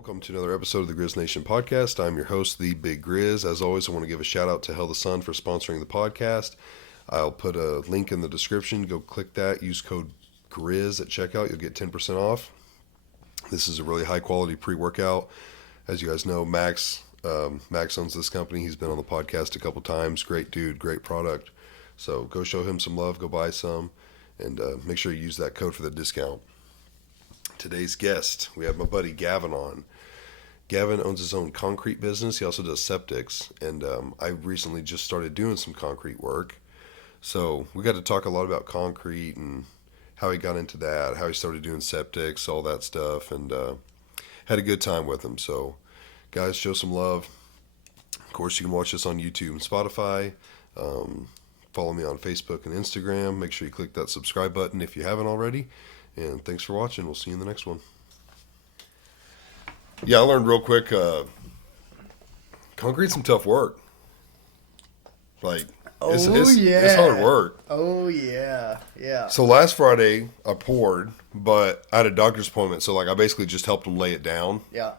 Welcome to another episode of the Grizz Nation podcast. I'm your host, the Big Grizz. As always, I want to give a shout out to Hell the Sun for sponsoring the podcast. I'll put a link in the description. Go click that. Use code Grizz at checkout. You'll get 10% off. This is a really high quality pre-workout. As you guys know, Max owns this company. He's been on the podcast a couple times. Great dude, great product. So go show him some love. Go buy some, and make sure you use that code for the discount. Today's guest, we have my buddy Gavin on. Gavin owns his own concrete business. He also does septics, and I recently just started doing some concrete work. So we got to talk a lot about concrete and how he got into that, how he started doing septics, all that stuff, and had a good time with him. So guys, show some love. Of course, you can watch this on YouTube and Spotify. Follow me on Facebook and Instagram. Make sure you click that subscribe button if you haven't already. And thanks for watching. We'll see you in the next one. Yeah, I learned real quick, concrete's some tough work. Like, it's hard work. Oh, yeah. So last Friday, I poured, but I had a doctor's appointment, so like I basically just helped him lay it down. Yeah.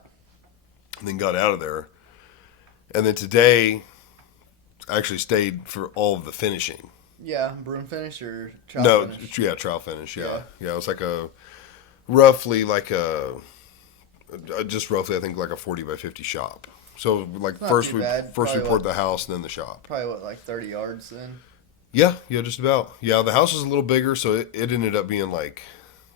And then got out of there. And then today, I actually stayed for all of the finishing. Yeah, broom finish or trowel finish? No, yeah, trowel finish, yeah. Yeah, it was like roughly, I think like a 40 by 50 shop. So like first we poured the house and then the shop. Probably like 30 yards then? Yeah, just about. Yeah, the house was a little bigger, so it ended up being like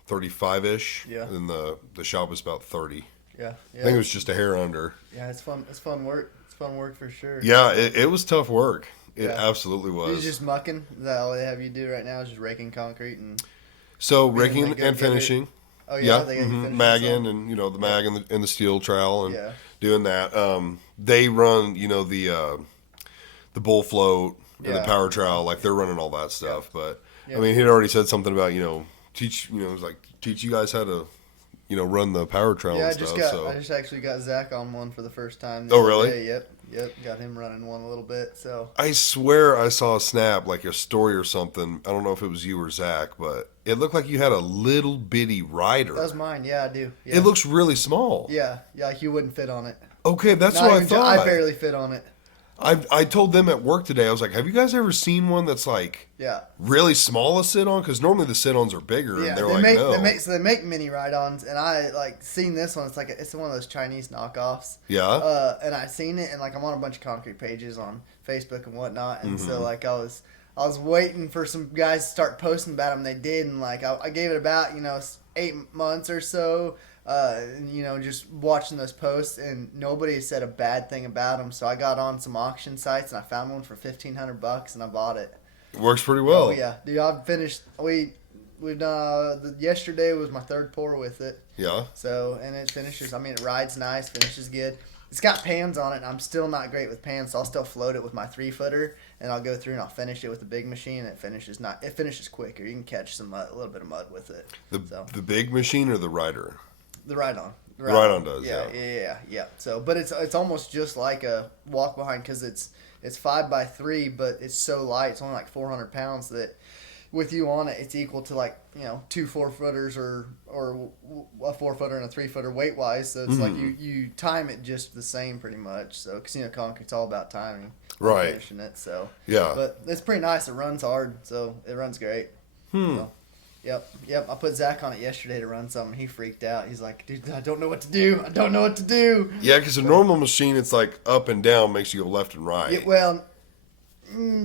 35-ish. Yeah. And the shop was about 30. Yeah. I think it was just a hair under. Yeah, it's fun work. It's fun work for sure. Yeah, it was tough work. It absolutely was. You're just mucking? Is that all they have you do right now is just raking concrete? So raking and finishing. Oh, yeah? They magging and, the mag and the steel trowel and doing that. They run, the bull float and the power trowel. Like, they're running all that stuff. Yeah. But, I mean, he'd already said something about, teach you guys how to, run the power trowel and stuff. I just actually got Zach on one for the first time. Oh, really? Day. Yep. Got him running one a little bit. So I swear I saw a snap, like a story or something. I don't know if it was you or Zach, but it looked like you had a little bitty rider. That was mine. Yeah, I do. Yeah. It looks really small. Yeah, like you wouldn't fit on it. Okay, that's what I thought. I barely fit on it. I told them at work today, I was like, have you guys ever seen one that's like really small to sit on? Because normally the sit-ons are bigger, and they're no. They make mini ride-ons, and I like seen this one. It's one of those Chinese knockoffs. Yeah. And I seen it, and like I'm on a bunch of concrete pages on Facebook and whatnot, and so like I was waiting for some guys to start posting about them. They did, and like I gave it about 8 months or so. Just watching those posts, and nobody said a bad thing about them. So I got on some auction sites and I found one for $1,500, and I bought it. Works pretty well. Oh yeah, dude! I've finished. We've done. Yesterday was my third pour with it. Yeah. So and it finishes. I mean, it rides nice, finishes good. It's got pans on it, and I'm still not great with pans, so I'll still float it with my 3-footer, and I'll go through and I'll finish it with the big machine, and it finishes quicker. You can catch a little bit of mud with it. The big machine or the rider? The ride-on. The ride-on does, yeah. So, but it's almost just like a walk behind because it's 5x3, but it's so light. It's only like 400 pounds that with you on it, it's equal to like 2 4-footers or a 4-footer and a 3-footer weight wise. So it's like you time it just the same pretty much. So because concrete's all about timing, right? Finishing it. So yeah, but it's pretty nice. It runs hard, so it runs great. So, Yep. I put Zach on it yesterday to run something. He freaked out. He's like, dude, I don't know what to do. Yeah, because a normal machine, it's like up and down, makes you go left and right. Yeah, well,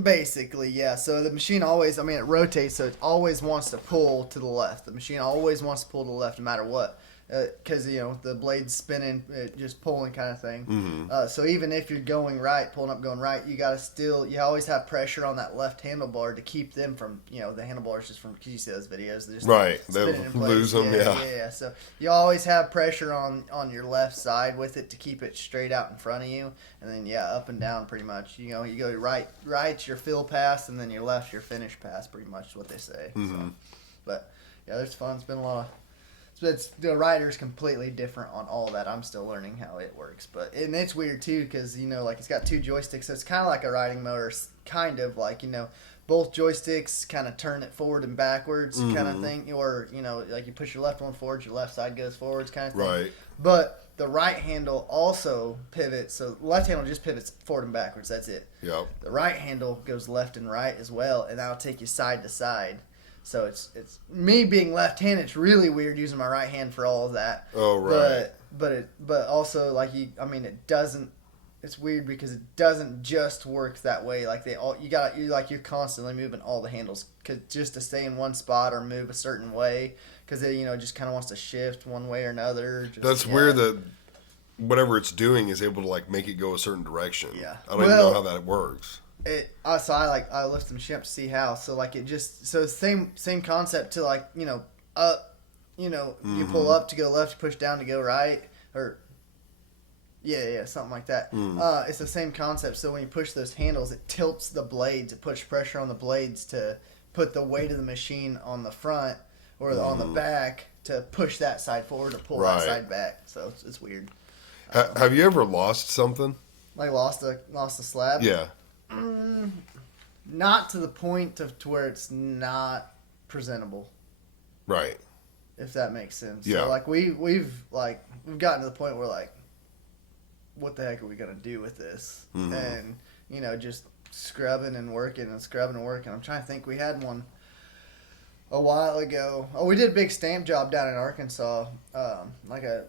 basically, yeah. So the machine always, it rotates, so it always wants to pull to the left. The machine always wants to pull to the left no matter what. Because, the blade's spinning, just pulling kind of thing. Mm-hmm. So even if you're going right, pulling up, going right, you always have pressure on that left handlebar to keep them from, the handlebars just from, because you see those videos. They're just right. They'll lose them, yeah. So you always have pressure on your left side with it to keep it straight out in front of you. And then, up and down pretty much. You go right's your fill pass, and then your left's your finish pass, pretty much is what they say. Mm-hmm. So, but, there's fun. It's been a lot of... the rider's completely different on all that. I'm still learning how it works, and it's weird too because it's got 2 joysticks, so it's kind of like a riding motor, kind of like both joysticks kind of turn it forward and backwards kind of thing, or like you push your left one forward, your left side goes forwards kind of thing. Right. But the right handle also pivots. So the left handle just pivots forward and backwards. That's it. Yep. The right handle goes left and right as well, and that'll take you side to side. So it's me being left-handed. It's really weird using my right hand for all of that. Oh, right. But also like it doesn't. It's weird because it doesn't just work that way. Like you're constantly moving all the handles just to stay in one spot or move a certain way because it just kind of wants to shift one way or another. That's weird that whatever it's doing is able to like make it go a certain direction. Yeah. I don't even know how that works. I lift some shit up to see how. So like same concept to like up. You pull up to go left, push down to go right, or yeah, something like that. It's the same concept. So when you push those handles, it tilts the blades. It puts pressure on the blades to put the weight of the machine on the front or on the back to push that side forward or pull that side back. So it's weird. Have you ever lost something? Like lost a slab? Yeah. Not to the point to where it's not presentable. Right. If that makes sense. Yeah. So like we've gotten to the point where like, what the heck are we gonna do with this? And just scrubbing and working. I'm trying to think. We had one a while ago. Oh, we did a big stamp job down in Arkansas, like a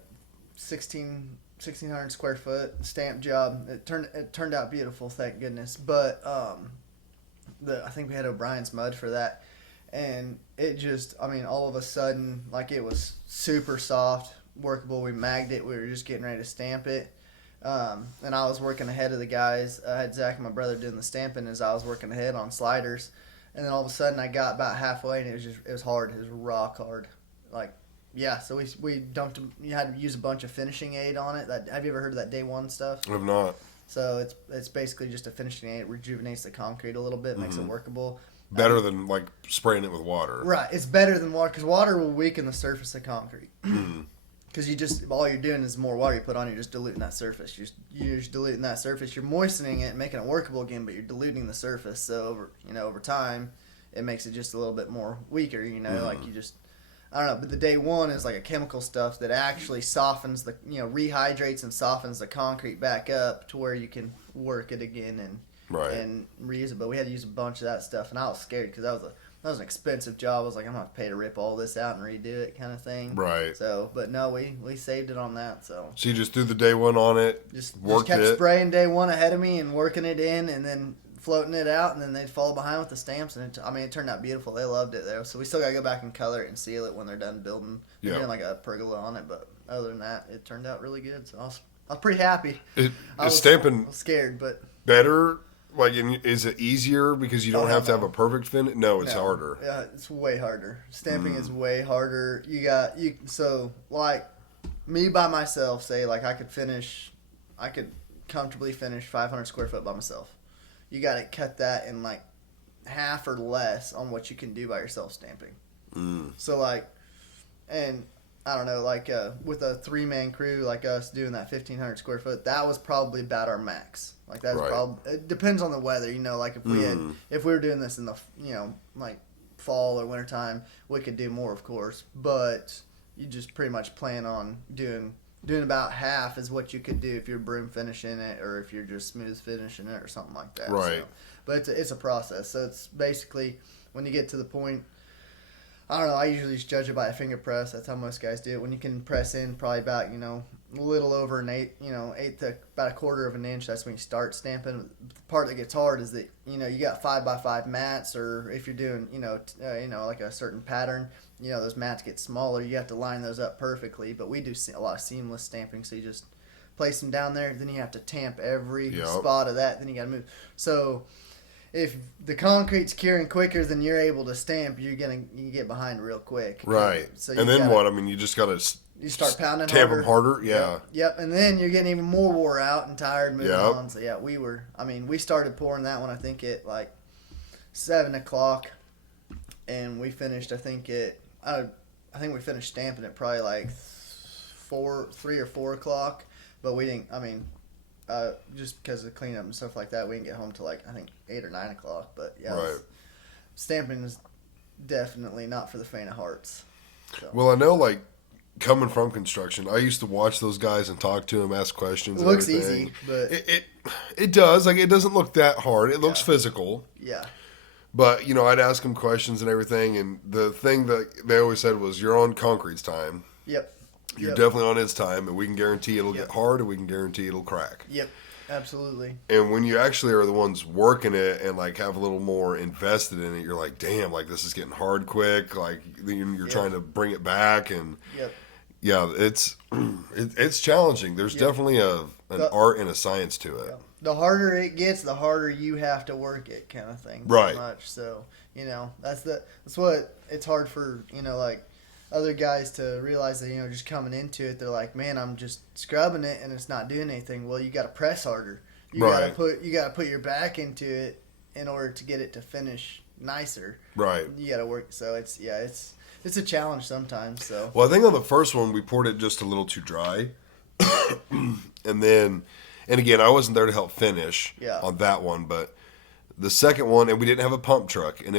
1,600 square foot stamp job. It turned out beautiful, thank goodness. But I think we had O'Brien's mud for that, and it just all of a sudden like it was super soft, workable. We magged it. We were just getting ready to stamp it. And I was working ahead of the guys. I had Zach and my brother doing the stamping as I was working ahead on sliders. And then all of a sudden I got about halfway and it was hard. It was rock hard. Like, yeah, so we dumped them. You had to use a bunch of finishing aid on it. Have you ever heard of that day one stuff? I have not. So it's basically just a finishing aid. It rejuvenates the concrete a little bit, makes it workable. Better than like spraying it with water. Right. It's better than water because water will weaken the surface of concrete. Because all you're doing is more water you put on, you're just diluting that surface. You're just diluting that surface. You're moistening it, making it workable again, but you're diluting the surface. So over time, it makes it just a little bit more weaker. Like you just, I don't know. But the day one is like a chemical stuff that actually softens rehydrates and softens the concrete back up to where you can work it again and reuse it. But we had to use a bunch of that stuff, and I was scared because that was an expensive job. I was like, I'm going to have to pay to rip all this out and redo it kind of thing. Right. So, but no, we saved it on that. So you just threw the day one on it, just kept spraying day one ahead of me and working it in and then floating it out, and then they'd fall behind with the stamps. And it turned out beautiful. They loved it though. So we still got to go back and color it and seal it when they're done building. They're doing like a pergola on it, but other than that, it turned out really good. So I was pretty happy. I was scared, but better. Like, is it easier because you don't have to have a perfect finish? No, it's harder. Yeah, it's way harder. Stamping is way harder. So like me by myself, say like I could comfortably finish 500 square foot by myself. You got to cut that in like half or less on what you can do by yourself stamping. So like, and I don't know, like with a 3-man crew like us doing that 1,500 square foot, that was probably about our max. Like that's probably, it depends on the weather, like if if we were doing this in the like fall or winter time, we could do more, of course, but you just pretty much plan on doing about half is what you could do if you're broom finishing it or if you're just smooth finishing it or something like that. Right. So, but it's a process. So it's basically when you get to the point, I don't know, I usually just judge it by a finger press. That's how most guys do it. When you can press in probably about, a little over an eighth to about a quarter of an inch, that's when you start stamping. The part that gets hard is that, you got 5x5 mats, or if you're doing, like a certain pattern, those mats get smaller. You have to line those up perfectly. But we do a lot of seamless stamping, so you just place them down there. Then you have to tamp every spot of that. Then you got to move. So if the concrete's curing quicker than you're able to stamp, you get behind real quick. Right. So and then what? I mean, you just got to you start pounding tamp harder. them harder. Yeah. Yep. And then you're getting even more wore out and tired moving on. So yeah, we started pouring that one, I think at like 7:00, and we finished, I think we finished stamping it probably like 3 or 4 o'clock, but we didn't, just because of cleanup and stuff like that, we didn't get home till like, I think 8 or 9 o'clock, but yeah, stamping is definitely not for the faint of hearts. So. Well, I know like coming from construction, I used to watch those guys and talk to them, ask questions. It and looks everything. easy, but It does. Like, it doesn't look that hard. It looks physical. yeah. But, I'd ask them questions and everything, and the thing that they always said was, you're on concrete's time. Yep. You're definitely on its time, and we can guarantee it'll Yep. get hard, and we can guarantee it'll crack. Yep. Absolutely. And when you actually are the ones working it and, like, have a little more invested in it, you're like, damn, like, this is getting hard quick. Like, you're trying to bring it back, and Yep. yeah, it's challenging. There's definitely an art and a science to it. Yep. The harder it gets, the harder you have to work it, kind of thing. Right. Much. So that's what it's hard for like other guys to realize that just coming into it, they're like, man, I'm just scrubbing it and it's not doing anything. Well, you got to press harder. You Right. got to put your back into it in order to get it to finish nicer. Right. You got to work. So it's a challenge sometimes. So Well, I think on the first one we poured it just a little too dry, and again, I wasn't there to help finish on that one, but the second one, and we didn't have a pump truck, and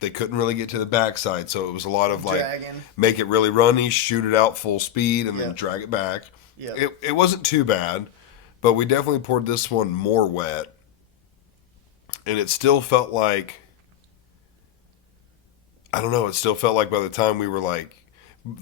they couldn't really get to the backside, so it was a lot of like dragging. make it really runny, shoot it out full speed, and then drag it back. Yeah. It wasn't too bad, but we definitely poured this one more wet, and it still felt like, I don't know, it still felt like by the time we were like,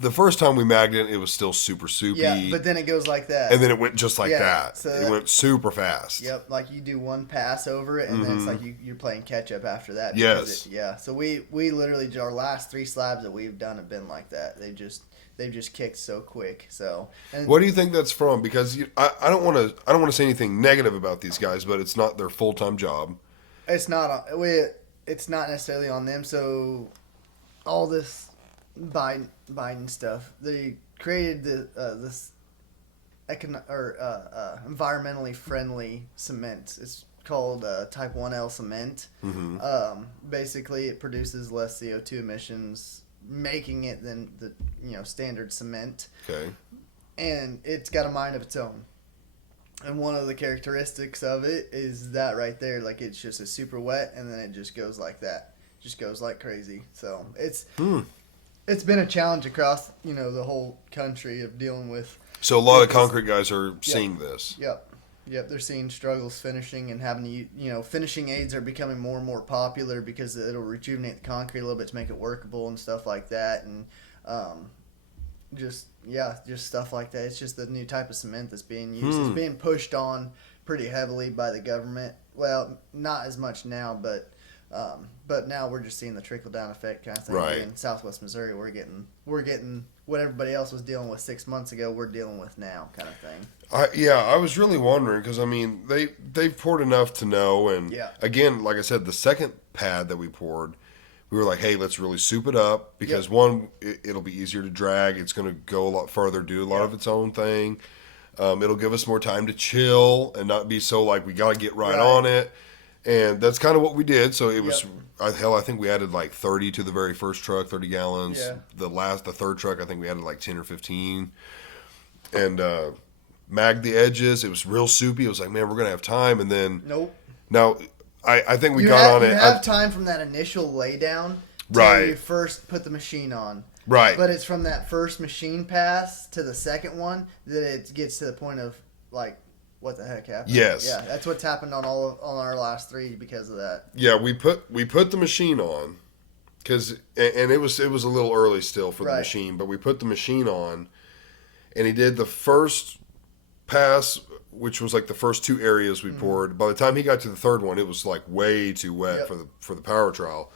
the first time we magged it, it was still super soupy. Yeah, but then it goes like that. And then it went just like that. So it went super fast. Yep, like you do one pass over it, and then it's like you're playing catch up after that. Yes. So we literally, our last 3 slabs that we've done have been like that. They've just kicked so quick. So. What do you think that's from? Because I don't want to say anything negative about these guys, but it's not their full-time job. It's not. It's not necessarily on them. So all this Biden stuff, they created this environmentally friendly cement. It's called Type 1L cement. Basically, it produces less CO2 emissions, making it than the standard cement. Okay. And it's got a mind of its own. And one of the characteristics of it is that right there, like it's just a super wet, and then it just goes like that, just goes like crazy. So it's been a challenge across the whole country of dealing with. So a lot of concrete guys are seeing this. Yep, they're seeing struggles finishing and having to finishing aids are becoming more and more popular because it'll rejuvenate the concrete a little bit to make it workable and stuff like that, and just stuff like that. It's just the new type of cement that's being used. It's being pushed on pretty heavily by the government. Well, not as much now, but now we're just seeing the trickle down effect kind of thing. Right. In Southwest Missouri, we're getting what everybody else was dealing with 6 months ago. We're dealing with now, kind of thing. I was really wondering because they've poured enough to know, and again, like I said, the second pad that we poured, we were like, hey, let's really soup it up because one, it'll be easier to drag. It's going to go a lot further, do a lot of its own thing. It'll give us more time to chill and not be so like we got to get right on it. And that's kind of what we did. So it was, I think we added like 30 to the very first truck, 30 gallons. Yeah. The third truck, I think we added like 10 or 15. And magged the edges. It was real soupy. It was like, man, we're going to have time. And then. Nope. Now, I think we got on it. You have time from that initial laydown to you first put the machine on. Right. But it's from that first machine pass to the second one that it gets to the point of like, what the heck happened? Yes. Yeah, that's what's happened on our last 3 because of that. Yeah, we put the machine on because it was a little early still for the machine, but we put the machine on, and he did the first pass, which was like the first 2 areas we poured. By the time he got to the third one, it was like way too wet for the power trowel.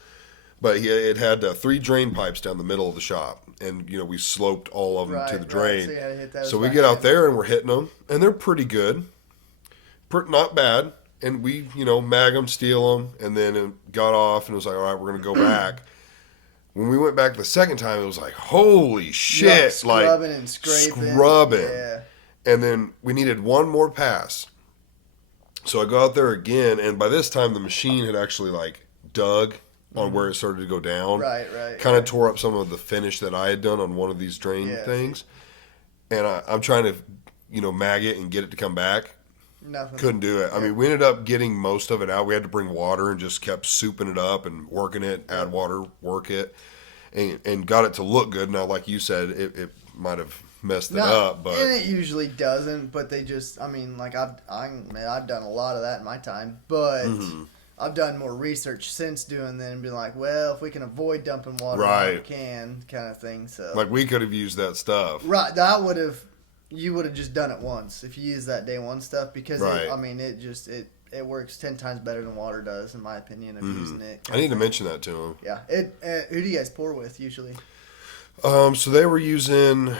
But it had 3 drain pipes down the middle of the shop, and we sloped all of them to the drain. So, you had to hit that so we get out there and we're hitting them, and they're pretty good. Not bad, and we mag them, steal them, and then it got off, and it was like, all right, we're gonna go back. When we went back the second time, it was like, holy shit, scrubbing and scraping, yeah. And then we needed one more pass, so I go out there again, and by this time the machine had actually like dug on where it started to go down, kind of tore up some of the finish that I had done on one of these drain things, and I'm trying to mag it and get it to come back. Nothing. Couldn't do it. I mean, we ended up getting most of it out. We had to bring water and just kept souping it up and working it, add water, work it, and got it to look good. Now, like you said, it might have messed it up, but and it usually doesn't. But they just, I mean, like I've done a lot of that in my time, but I've done more research since doing that and been like, well, if we can avoid dumping water, we can, kind of thing. So like we could have used that stuff, right? You would have just done it once if you use that day one stuff because it works 10 times better than water does, in my opinion, of using it. I need to mention that to them. Yeah. Who do you guys pour with usually? So they were using,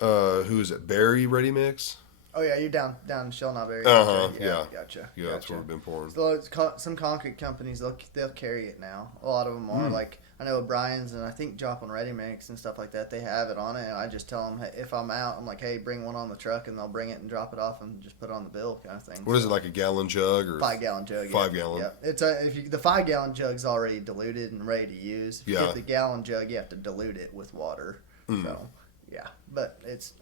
who is it? Berry Ready Mix. Oh yeah, you're down in Shellknot area. Yeah. Gotcha. Yeah, that's where we've been pouring. So some concrete companies they'll carry it now. A lot of them are like I know O'Brien's and I think Joplin Ready Mix and stuff like that. They have it on it, and I just tell them, hey, if I'm out, I'm like, hey, bring one on the truck, and they'll bring it and drop it off and just put it on the bill, kind of thing. What is it, like a gallon jug or 5-gallon jug? 5 gallon. Yeah, it's the 5-gallon jug's already diluted and ready to use. If you get the gallon jug, you have to dilute it with water. So yeah, but it's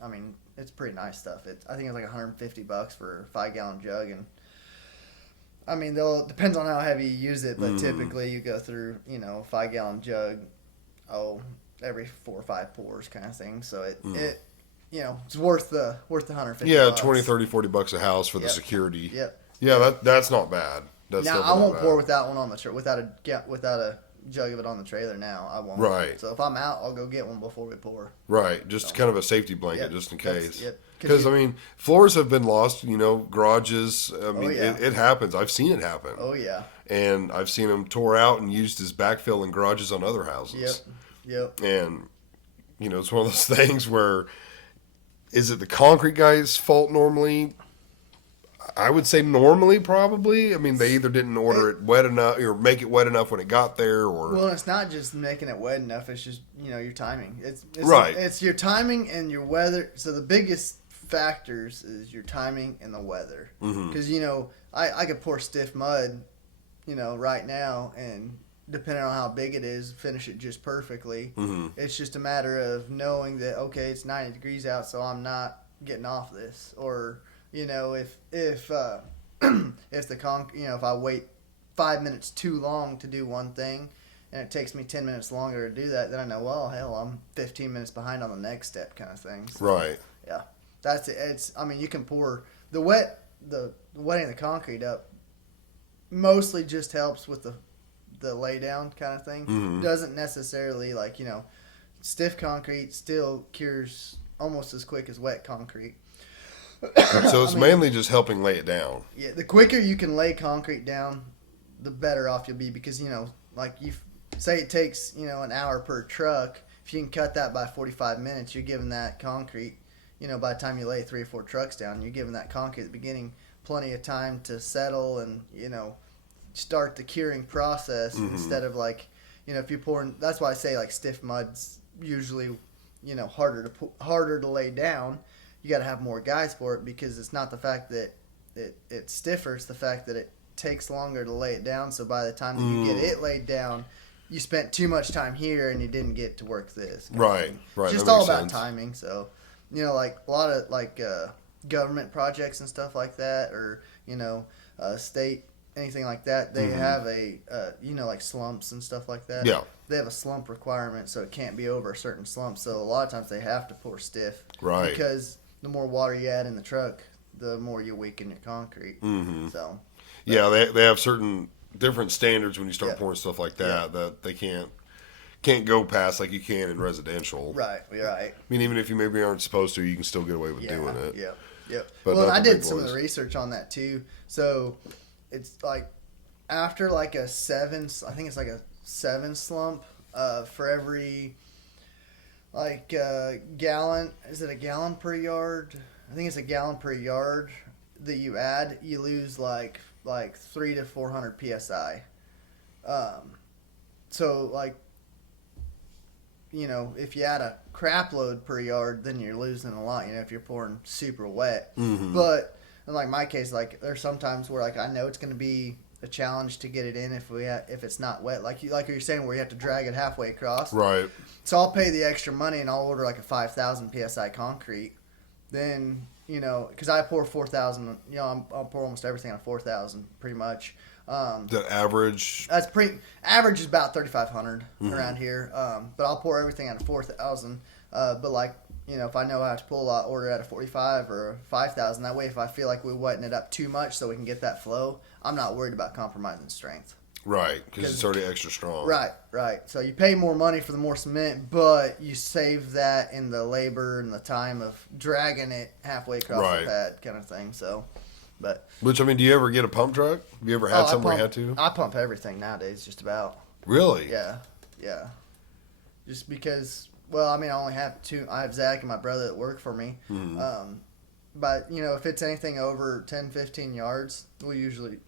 pretty nice stuff. I think it's like $150 for a 5-gallon jug, and I mean, depends on how heavy you use it, but typically you go through, a 5-gallon jug, every 4 or 5 pours kind of thing. So it it's worth the $150. Yeah, $20, $30, $40 a house for the security. Yep. Yeah, that's not bad. That's now I won't pour without one on the without a jug of it on the trailer. Now I won't. Right. So if I'm out, I'll go get one before we pour. Right. Just kind of a safety blanket, just in case. Yep. Because, floors have been lost, garages. It happens. I've seen it happen. Oh, yeah. And I've seen them tore out and used as backfill in garages on other houses. Yep. And, it's one of those things where, is it the concrete guy's fault normally? I would say normally, probably. I mean, they either didn't order it wet enough or make it wet enough when it got there, or well, it's not just making it wet enough. It's just your timing. It's right. It's your timing and your weather. So the biggest factors is your timing and the weather. Because I could pour stiff mud, right now, and depending on how big it is, finish it just perfectly. It's just a matter of knowing that it's 90 degrees out, so I'm not getting off this, or if if I wait 5 minutes too long to do one thing and it takes me 10 minutes longer to do that, then I know, well, hell, I'm 15 minutes behind on the next step, kind of thing. So, right. Yeah. That's it. You can pour the wetting the concrete up mostly just helps with the lay down kind of thing. Doesn't necessarily stiff concrete still cures almost as quick as wet concrete. So it's mainly just helping lay it down. Yeah, the quicker you can lay concrete down, the better off you'll be, because like you say it takes an hour per truck. If you can cut that by 45 minutes, you're giving that concrete, by the time you lay 3 or 4 trucks down, you're giving that concrete at the beginning plenty of time to settle and start the curing process instead of if you pour. That's why I say stiff mud's usually harder to lay down. You got to have more guys for it, because it's not the fact that it's stiffer, it's the fact that it takes longer to lay it down. So by the time that you get it laid down, you spent too much time here and you didn't get to work this. Right. It's just all about timing. So, like a lot of government projects and stuff like that, or state, anything like that, they have like slumps and stuff like that. Yeah. They have a slump requirement, so it can't be over a certain slump. So a lot of times they have to pour stiff. Right. Because the more water you add in the truck, the more you weaken your concrete. So. Yeah, they have certain different standards when you start pouring stuff like that that they can't go past like you can in residential. Right. I mean, even if you maybe aren't supposed to, you can still get away with doing it. Yep. But well, and I did some of the research on that too. So it's after a 7, I think it's a 7 slump for every gallon. Is it a gallon per yard? I think it's a gallon per yard that you add. You lose like 300 to 400 psi. So if you add a crap load per yard, then you're losing a lot. If you're pouring super wet. But in my case, there's sometimes where I know it's going to be a challenge to get it in if it's not wet, like you're saying, where you have to drag it halfway across. Right. So I'll pay the extra money and I'll order a 5,000 psi concrete. Then because I pour 4,000. I'll pour almost everything on 4,000 pretty much. The average. That's average is about 3,500 around here. But I'll pour everything on 4,000. But if I know I have to pull, I'll order at a 45 or a 5,000. That way, if I feel like we wetting it up too much so we can get that flow, I'm not worried about compromising strength. Right, because it's already extra strong. Right. So you pay more money for the more cement, but you save that in the labor and the time of dragging it halfway across the pad kind of thing. So, Which, I mean, do you ever get a pump truck? Have you ever had something where you had to? I pump everything nowadays, just about. Really? Yeah. Just because, well, I mean, I only have two. I have Zach and my brother that work for me. Mm-hmm. But, if it's anything over 10, 15 yards, we'll usually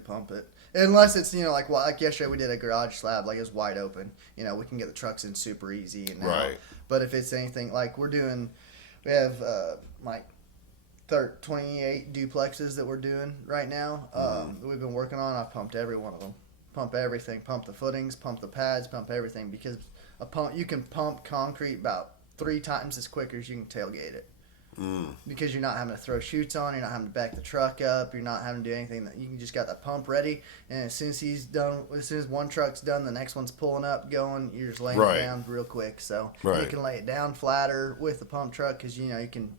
pump it. Unless it's, like yesterday we did a garage slab, like it was wide open. We can get the trucks in super easy. Right. But if it's anything, like we have like 28 duplexes that we're doing right now. That we've been working on. I've pumped every one of them. Pump everything. Pump the footings, pump the pads, pump everything. Because you can pump concrete about 3 times as quick as you can tailgate it. Because you're not having to throw chutes on, you're not having to back the truck up, you're not having to do anything. You can just got the pump ready, and as soon as one truck's done, the next one's pulling up, going. You're just laying it down real quick. So you can lay it down flatter with the pump truck because you can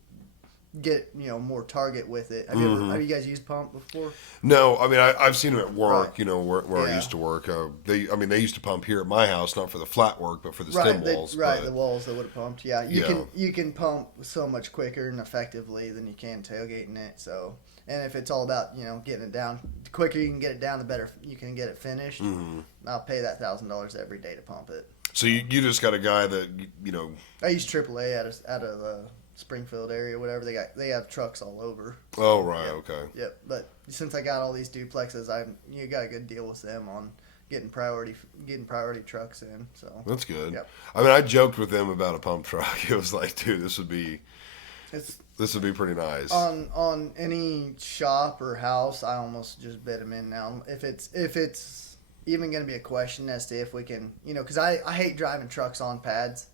get more target with it. Have you guys used pump before? No, I mean I've seen them at work. Where I used to work. They used to pump here at my house, not for the flat work, but for the stem walls. The walls that would have pumped. Yeah, you can pump so much quicker and effectively than you can tailgating it. So, and if it's all about getting it down, the quicker you can get it down, the better you can get it finished. I'll pay that $1,000 every day to pump it. So you just got a guy that I use AAA out of the Springfield area, whatever. They have trucks all over. Oh right, yep. Okay. Yep, but since I got all these duplexes, you got a good deal with them on getting priority trucks in. So that's good. Yep. I mean, I joked with them about a pump truck. It was like, dude, this would be pretty nice. On any shop or house, I almost just bid them in now. If it's even going to be a question as to if we can, because I hate driving trucks on pads.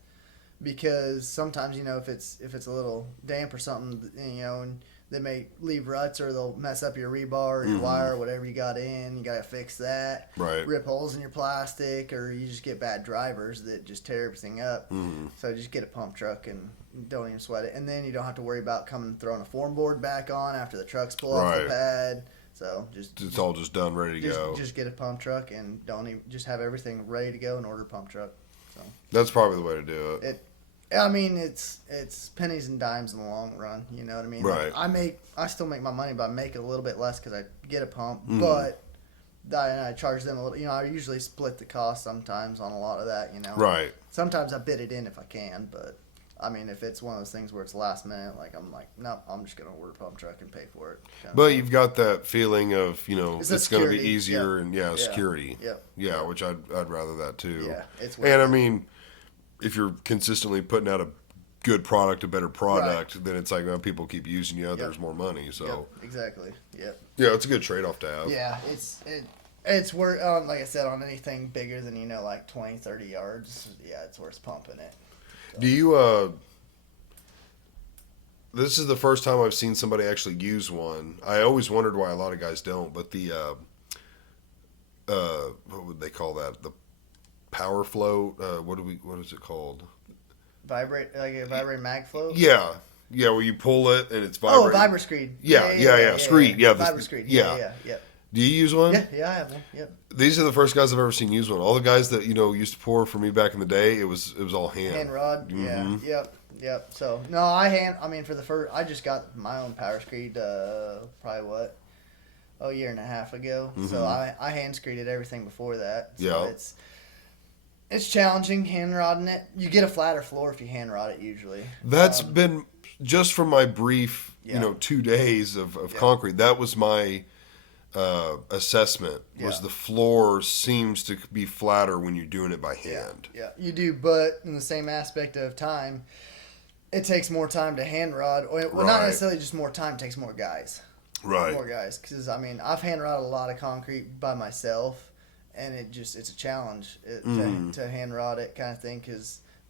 Because sometimes if it's a little damp or something, and they may leave ruts or they'll mess up your rebar or your wire or whatever you got in. You got to fix that. Right. Rip holes in your plastic, or you just get bad drivers that just tear everything up. So just get a pump truck and don't even sweat it. And then you don't have to worry about coming and throwing a form board back on after the trucks pull off the pad. So it's all just done, ready to go. Just get a pump truck and don't even just have everything ready to go and order a pump truck. So that's probably the way to do it. I mean, it's pennies and dimes in the long run. You know what I mean? Right. Like, I still make my money by making a little bit less because I get a pump, but I charge them a little. I usually split the cost sometimes on a lot of that. Right. Sometimes I bid it in if I can, but I mean, if it's one of those things where it's last minute, I'm like, no, I'm just gonna order a pump truck and pay for it. But you've got that feeling of it's going to be easier and security. Yep. Yeah, which I'd rather that too. Yeah, it's. And I mean, if you're consistently putting out a good product, a better product, then it's like, well, people keep using you. There's more money. So exactly. Yep. Yeah, it's a good trade off to have. Yeah, it's worth, like I said, on anything bigger than like 20, 30 yards. Yeah, it's worth pumping it. So. Do you? This is the first time I've seen somebody actually use one. I always wondered why a lot of guys don't, but the what would they call that? The power float. What is it called? Like a vibrate mag float. Yeah, where you pull it and it's vibrating. Oh, Vibra-Screed. Yeah. Screed. Yeah, Vibra-Screed. Yeah. Do you use one? Yeah, I have one. Yep. These are the first guys I've ever seen use one. All the guys that used to pour for me back in the day, it was all hand. Hand rod. Mm-hmm. Yeah. Yep. So no, for the first, I just got my own power screed. Probably a year and a half ago. Mm-hmm. So I hand screeded everything before that. So it's challenging hand rodding it. You get a flatter floor if you hand rod it usually. That's been just from my brief 2 days of concrete. That was my assessment. Was the floor seems to be flatter when you're doing it by hand. Yeah, you do, but in the same aspect of time, it takes more time to hand rod. Well, not necessarily just more time. It takes more guys. Right. More guys, because I've hand rodded a lot of concrete by myself. And it's a challenge to hand rod it kind of thing.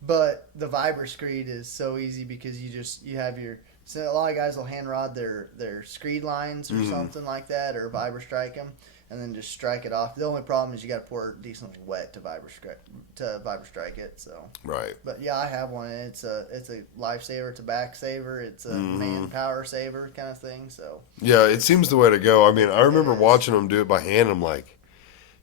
But the Vibra Screed is so easy because you have so a lot of guys will hand rod their screed lines or something like that, or Vibra strike them. and then just strike it off. The only problem is you got to pour it decently wet to vibra strike it. So Right. but yeah, I have one. And it's a lifesaver. It's a back saver. It's a manpower saver kind of thing. So Yeah, it seems the way to go. I mean, I remember watching them do it by hand. I'm like,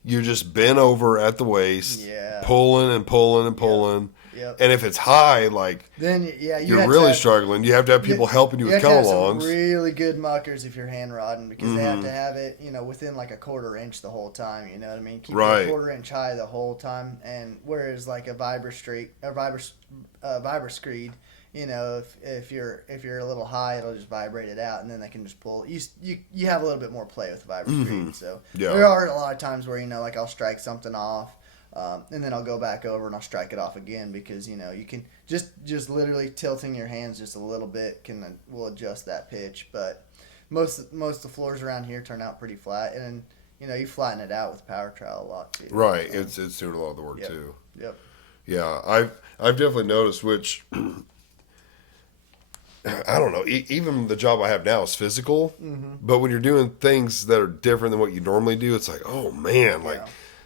you're just bent over at the waist, pulling and pulling and pulling. Yep. And if it's high, like, then you're really struggling. You have to have people helping you with come-alongs. Some really good muckers if you're hand rodding, because they have to have it, within like a 1/4 inch the whole time. You know what I mean? Keep it a 1/4 inch high the whole time. And whereas like a vibra screed, if you're a little high, it'll just vibrate it out, and then they can just pull. You have a little bit more play with the vibra screed. So there are a lot of times where like I'll strike something off. And then I'll go back over and I'll strike it off again, because you can just literally tilting your hands just a little bit will adjust that pitch. But most of the floors around here turn out pretty flat, and then you flatten it out with power trowel a lot too. Right, it's doing a lot of the work too. Yep. Yeah, I've definitely noticed, which I don't know. Even the job I have now is physical, but when you're doing things that are different than what you normally do, it's like, oh man, like.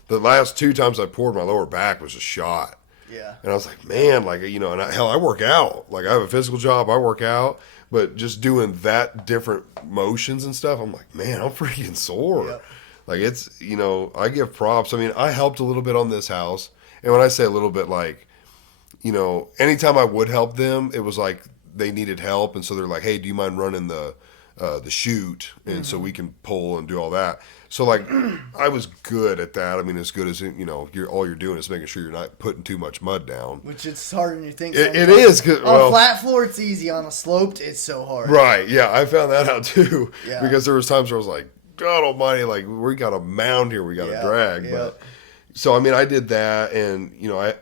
The last 2 times I poured, my lower back was a shot. Yeah. And I was like, man, like, hell, I work out. Like, I have a physical job, I work out. But just doing that different motions and stuff, I'm like, man, I'm freaking sore. Yep. Like, it's, I give props. I mean, I helped a little bit on this house. And when I say a little bit, like, anytime I would help them, it was like they needed help. And so they're like, hey, do you mind running the chute? And so we can pull and do all that. So, like, I was good at that. I mean, as good as, all you're doing is making sure you're not putting too much mud down. Which it's harder than you think. It is. On a flat floor, it's easy. On a sloped, it's so hard. Right. Yeah, I found that out, too. Yeah. Because there was times where I was like, God almighty, like, we got a mound here we got to drag. Yeah. But so, I mean, I did that, and, I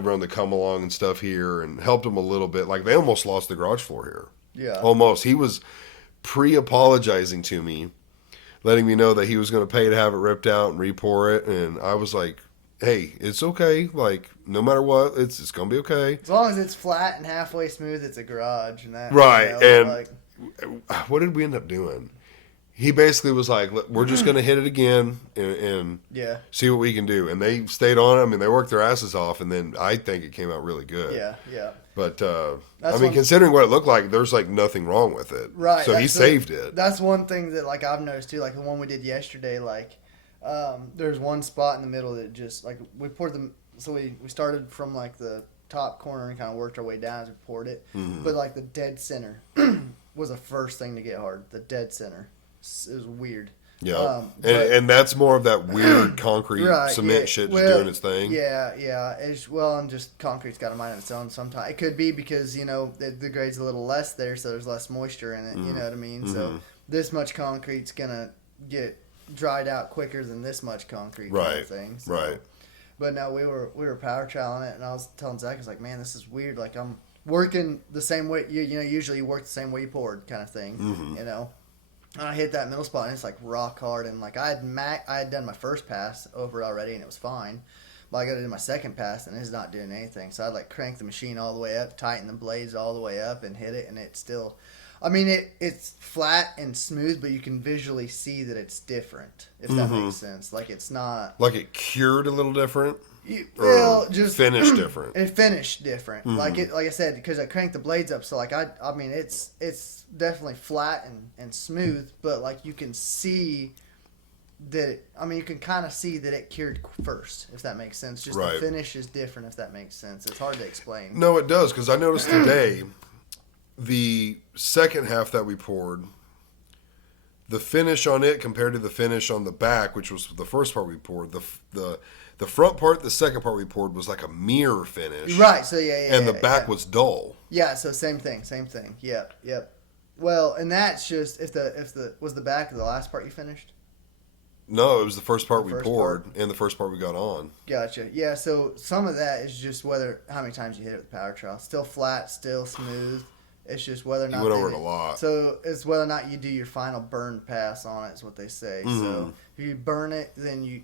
run the come-along and stuff here and helped them a little bit. Like, they almost lost the garage floor here. Yeah. Almost. He was pre-apologizing to me, letting me know that he was going to pay to have it ripped out and re-pour it. And I was like, hey, it's okay. Like, no matter what, it's going to be okay. As long as it's flat and halfway smooth, it's a garage. And that, right. What did we end up doing? He basically was like, we're just going to hit it again and see what we can do. And they stayed on it. I mean, they worked their asses off, and then I think it came out really good. Yeah. But, considering what it looked like, there's, like, nothing wrong with it. Right. So he saved it. That's one thing that, like, I've noticed, too. Like, the one we did yesterday, like, there's one spot in the middle that just, like, we poured them. So we started from, like, the top corner and kind of worked our way down as we poured it. Mm-hmm. But, like, the dead center was the first thing to get hard. The dead center. It was weird. Yeah, and that's more of that weird concrete cement shit just doing its thing. Yeah. And just concrete's got a mind of its own sometimes. It could be because, the grade's a little less there, so there's less moisture in it, you know what I mean? Mm-hmm. So this much concrete's going to get dried out quicker than this much concrete kind of thing. So. Right. But no, we were power troweling it, and I was telling Zach, I was like, man, this is weird. Like, I'm working the same way, usually you work the same way you poured kind of thing, And I hit that middle spot, and it's like rock hard. And like I had done my first pass over already, and it was fine. But I got to do my second pass, and it's not doing anything. So I like crank the machine all the way up, tighten the blades all the way up, and hit it, and it's still. I mean, it's flat and smooth, but you can visually see that it's different. If that makes sense, like it's not like it cured a little different. Just finished different. It finished different. Like I said, because I cranked the blades up, so like I mean, it's definitely flat and smooth, but like you can see that. You can kind of see that it cured first, if that makes sense. Just the finish is different, if that makes sense. It's hard to explain. No, it does, because I noticed today, the second half that we poured, the finish on it compared to the finish on the back, which was the first part we poured, the front part, the second part we poured was like a mirror finish. Right, so yeah. And the back was dull. Yeah, so same thing. Yep. Well, and that's just was the back of the last part you finished? No, it was the first part we poured and the first part we got on. Gotcha. Yeah, so some of that is just how many times you hit it with the power trowel. Still flat, still smooth. It's just whether or not you went over it a lot. So it's whether or not you do your final burn pass on it is what they say. Mm-hmm. So if you burn it, then you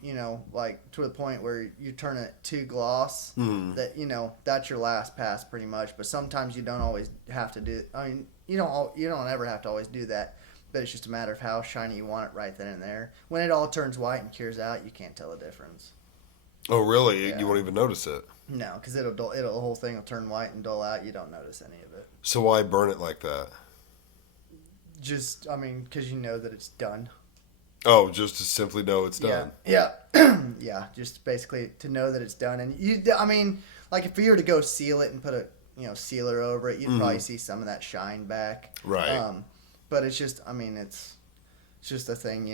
like to the point where you turn it to gloss. Mm-hmm. That that's your last pass pretty much. But sometimes you don't always have to do. I mean, you don't ever have to always do that. but it's just a matter of how shiny you want it right then and there. When it all turns white and cures out, you can't tell the difference. Oh, really? Yeah. You won't even notice it? No, because the whole thing will turn white and dull out. You don't notice any of it. So why burn it like that? Just, I mean, because you know that it's done. Oh, just to simply know it's done. Yeah. Yeah. Just basically to know that it's done. And I mean, like if you were to go seal it and put a, sealer over it, you'd probably see some of that shine back. Right. But it's just, I mean, it's just a thing,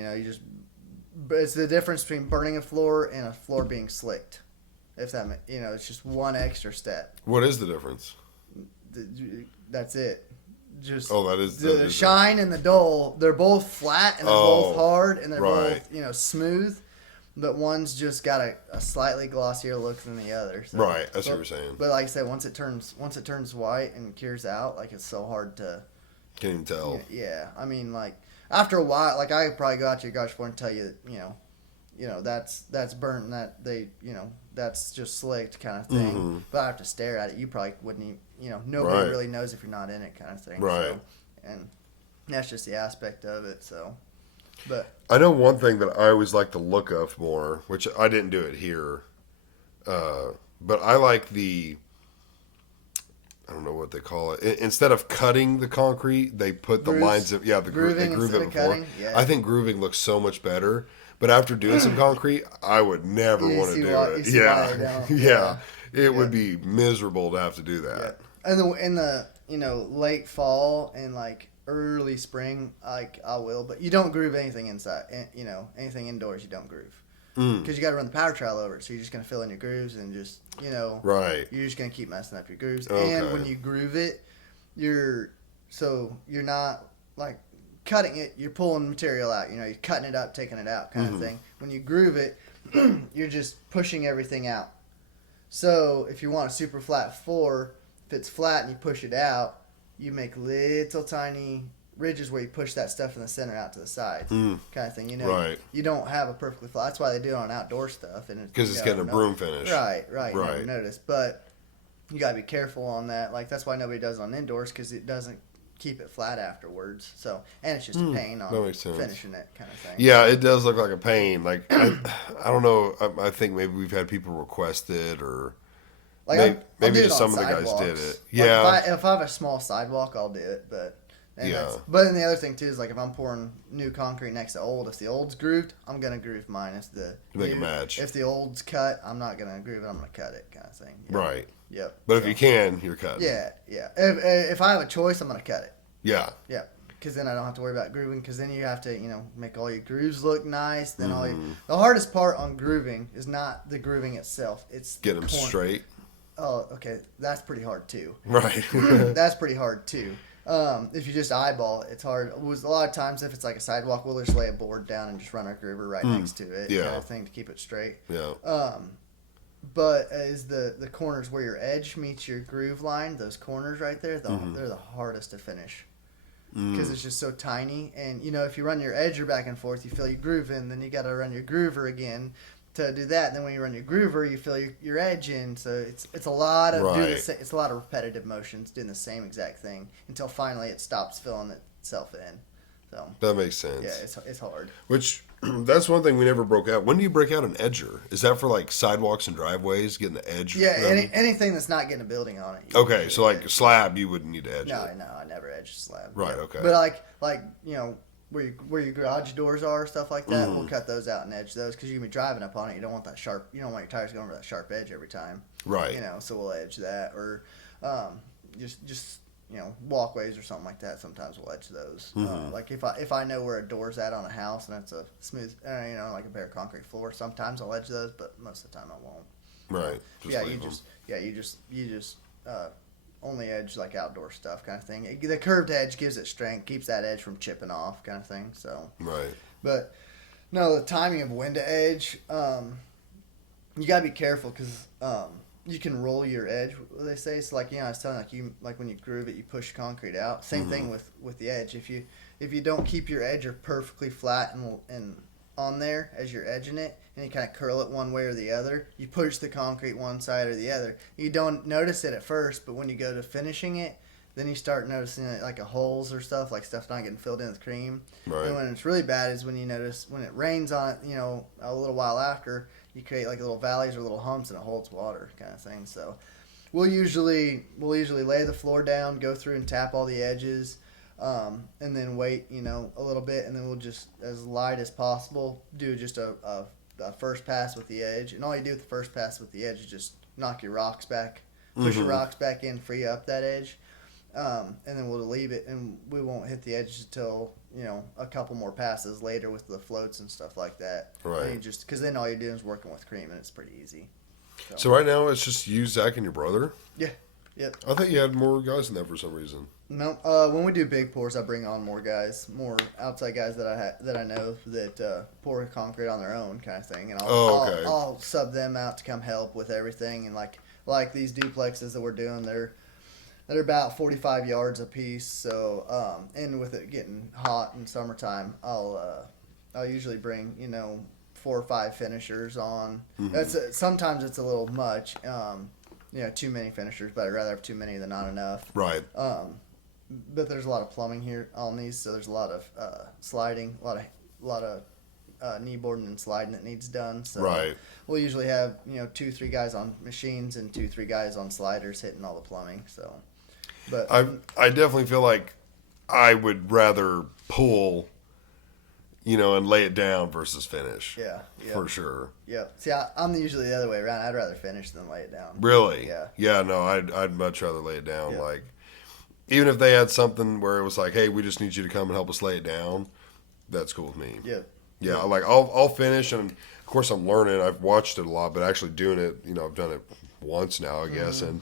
but it's the difference between burning a floor and a floor being slicked. If that, it's just one extra step. What is the difference? That's it. Just that is the shine and the dull. They're both flat and they're both hard and they're both smooth, but one's just got a slightly glossier look than the other. So, right, that's what you're saying. But like I said, once it turns white and cures out, like it's so hard to. Can't even tell. Yeah, I mean, like after a while, like I could probably go out to your garage floor and tell you, that's burnt and that that's just slicked kind of thing. Mm-hmm. But I have to stare at it. You probably wouldn't. Nobody really knows if you're not in it, kind of thing. Right. So, and that's just the aspect of it. So, but I know one thing that I always like to look up more, which I didn't do it here, but I like I don't know what they call it. Instead of cutting the concrete, they put the lines of they groove it before. Cutting, yeah. I think grooving looks so much better. But after doing some concrete, I would never want to do it. Yeah. It would be miserable to have to do that. Yeah. And in the late fall and like early spring, like I will, but you don't groove anything inside. Anything indoors, you don't groove because you got to run the power trowel over it. So you're just gonna fill in your grooves and just right. You're just gonna keep messing up your grooves. Okay. And when you groove it, you're not like cutting it, you're pulling material out. You're cutting it up, taking it out, kind of thing. When you groove it, you're just pushing everything out. So if you want a super flat floor, if it's flat and you push it out, you make little tiny ridges where you push that stuff in the center out to the sides, kind of thing. Right. You don't have a perfectly flat. That's why they do it on outdoor stuff, and because it's getting a broom finish. Right. You never notice, but you gotta be careful on that. Like that's why nobody does it on indoors because it doesn't keep it flat afterwards. So, and it's just a pain on finishing it, kind of thing. Yeah, it does look like a pain. Like I don't know. I think maybe we've had people request it, or like maybe just some of the guys did it. Like Yeah, if I have a small sidewalk, I'll do it. But then the other thing too is like if I'm pouring new concrete next to old, if the old's grooved, I'm gonna groove mine. To make it match. If the old's cut, I'm not gonna groove it. I'm gonna cut it, kind of thing. Yep. Right. Yep. But if you can, you're cutting. Yeah. If I have a choice, I'm gonna cut it. Yeah. Yeah. Because then I don't have to worry about grooving. Because then you have to, make all your grooves look nice. Then the hardest part on grooving is not the grooving itself. It's get them straight. Oh, okay. That's pretty hard too. Right. That's pretty hard too. If you just eyeball it, it's hard. A lot of times if it's like a sidewalk, we'll just lay a board down and just run our groover right next to it. Yeah. Kind of thing to keep it straight. Yeah. But is the corners where your edge meets your groove line, those corners right there, they're the hardest to finish. Because it's just so tiny. And, if you run your edger back and forth, you fill your groove in, then you got to run your groover again to do that. And then when you run your groover, you fill your edge in. So it's a lot of it's a lot of repetitive motions doing the same exact thing until finally it stops filling itself in. So that makes sense. Yeah, it's hard. Which that's one thing we never broke out. When do you break out an edger? Is that for like sidewalks and driveways, getting the edge? Yeah, anything that's not getting a building on it. Okay, so like slab, you wouldn't need to edge it. No, I never edge a slab. Right. Okay. But like where your garage doors are, stuff like that, we'll cut those out and edge those because you can be driving up on it. You don't want that sharp. You don't want your tires going over that sharp edge every time. Right. So we'll edge that or just walkways or something like that. Sometimes we'll edge those. Like if I know where a door's at on a house and it's a smooth, like a bare concrete floor, sometimes I'll edge those, but most of the time I won't. Right. You just only edge like outdoor stuff kind of thing. The curved edge gives it strength, keeps that edge from chipping off kind of thing. So. Right. But no, the timing of when to edge, you gotta be careful because. You can roll your edge, they say. So I was telling you, when you groove it, you push concrete out. Same thing with the edge. If you don't keep your edger perfectly flat and on there as you're edging it, and you kind of curl it one way or the other, you push the concrete one side or the other. You don't notice it at first, but when you go to finishing it, then you start noticing like a holes or stuff, like stuff not getting filled in with cream. Right. And when it's really bad is when you notice when it rains on it, a little while after, you create like little valleys or little humps and it holds water kind of thing. So we'll usually lay the floor down, go through and tap all the edges, and then wait, a little bit, and then we'll just, as light as possible, do just a first pass with the edge. And all you do with the first pass with the edge is just knock your rocks back, push your rocks back in, free up that edge, and then we'll leave it, and we won't hit the edge until a couple more passes later with the floats and stuff like that. Right. Because then all you're doing is working with cream, and it's pretty easy. So right now it's just you, Zach, and your brother? Yeah. Yep. I thought you had more guys than that for some reason. No, when we do big pours, I bring on more guys, more outside guys that I know that pour concrete on their own kind of thing, and I'll sub them out to come help with everything. And like these duplexes that we're doing, they're about 45 yards a piece. So and with it getting hot in summertime, I'll usually bring 4 or 5 finishers on. Sometimes it's a little much. Too many finishers, but I'd rather have too many than not enough. Right. But there's a lot of plumbing here on these, so there's a lot of sliding, a lot of knee boarding and sliding that needs done. So right. We'll usually have 2-3 guys on machines and 2-3 guys on sliders hitting all the plumbing. So, but I definitely feel like I would rather pull, and lay it down versus finish. Yeah. For sure. Yeah. See, I'm usually the other way around. I'd rather finish than lay it down. Really? Yeah. Yeah. No, I'd much rather lay it down. Yeah. Like, even if they had something where it was like, hey, we just need you to come and help us lay it down, that's cool with me. Yeah. Yeah. Like I'll finish, and of course I'm learning. I've watched it a lot, but actually doing it, I've done it once now, I guess, and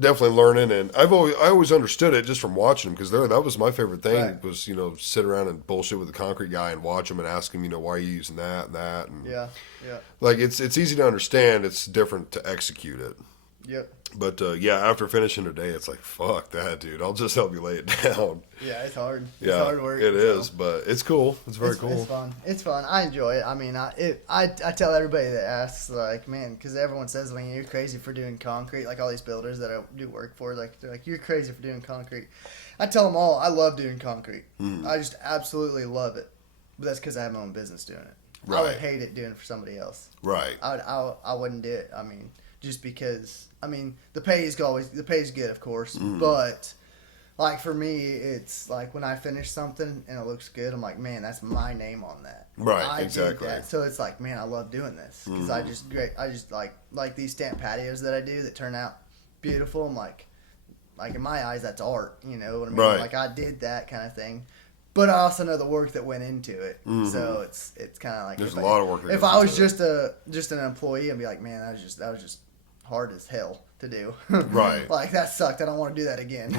definitely learning. And I always understood it just from watching them, because that was my favorite thing, Right. was sit around and bullshit with the concrete guy and watch him and ask him why are you using that and that, and Yeah. like it's easy to understand. It's different to execute it. Yep. But after finishing today, it's like, fuck that, dude. I'll just help you lay it down. Yeah, it's hard. It's Yeah, hard work. it is, but it's cool. It's very cool. It's fun. It's fun. I enjoy it. I mean, I tell everybody that asks, like, man, because everyone says, like, you're crazy for doing concrete. Like, all these builders that I do work for, like, they're like, you're crazy for doing concrete. I tell them all, I love doing concrete. I just absolutely love it. But that's because I have my own business doing it. Right. I would hate it doing it for somebody else. Right. I wouldn't do it. I mean, just because, the pay is good, of course, but like for me, it's like when I finish something and it looks good, I'm like, man, that's my name on that. Right, I exactly. did that. So it's like, man, I love doing this because I just like these stamp patios that I do that turn out beautiful. I'm like in my eyes, that's art. You know what I mean? Right. Like I did that kind of thing. But I also know the work that went into it, so it's kind of like There's a lot of work. If I was just an employee, I'd be like, man, that was just hard as hell to do. Right. Like that sucked. I don't want to do that again.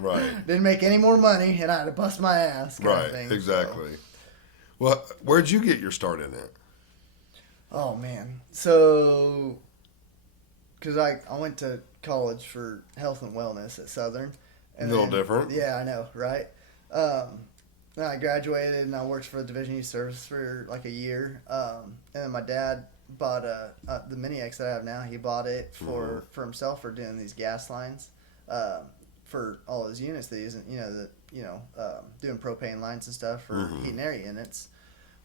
Right. Didn't make any more money, and I had to bust my ass. Kind of thing, Exactly. So. Well, where'd you get your start in it? Oh man, so because I went to college for health and wellness at Southern. And a little different. Yeah, I know, right? Then I graduated and I worked for the Division of Youth Service for like a year. And then my dad bought the Mini X that I have now. He bought it for himself for doing these gas lines for all his units that he's doing propane lines and stuff for heat and air units.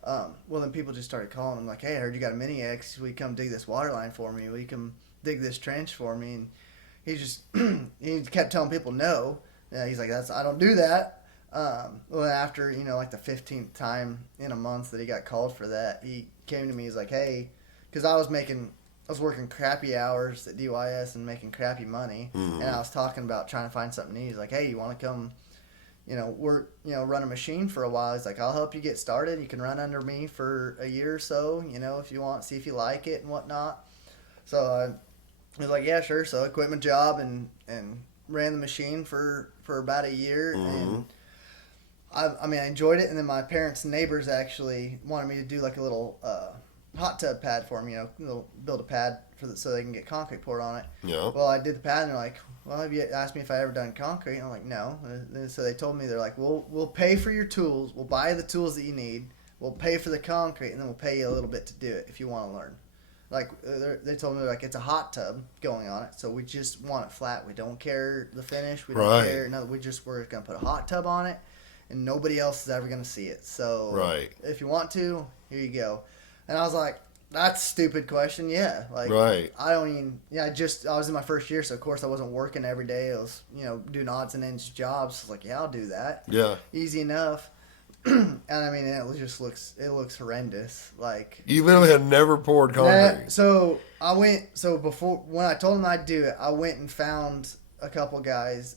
Well, then people just started calling him like, hey, I heard you got a Mini X. Will you come dig this water line for me? Will you come dig this trench for me? And he just he kept telling people no. He's like, I don't do that. Well, after, like the 15th time in a month that he got called for that, he came to me. He's like, hey, because I was working crappy hours at DYS and making crappy money. And I was talking about trying to find something new. He's like, hey, you want to come, run a machine for a while? He's like, I'll help you get started. You can run under me for a year or so, if you want, see if you like it and whatnot. So I was like, yeah, sure. So I quit my job and ran the machine for about a year. And I enjoyed it, and then my parents' neighbors actually wanted me to do like a little hot tub pad for them, build a pad so they can get concrete poured on it. Yeah. Well, I did the pad, and they're like, well, have you asked me if I ever done concrete? And I'm like, no. And so they told me, they're like, we'll pay for your tools, we'll buy the tools that you need, we'll pay for the concrete, and then we'll pay you a little bit to do it if you want to learn. like they told me like it's a hot tub going on it, so we just want it flat. We don't care the finish. We don't care. No, we're gonna put a hot tub on it, and nobody else is ever gonna see it. So if you want to, here you go. And I was like, that's a stupid question. Yeah, like I don't even. Yeah, I was in my first year, so of course I wasn't working every day. I was doing odds and ends jobs. So I was like, yeah, I'll do that. Yeah, easy enough. And I mean, it just looks horrendous. Like even though they had never poured concrete. So before when I told them I'd do it, I went and found a couple guys.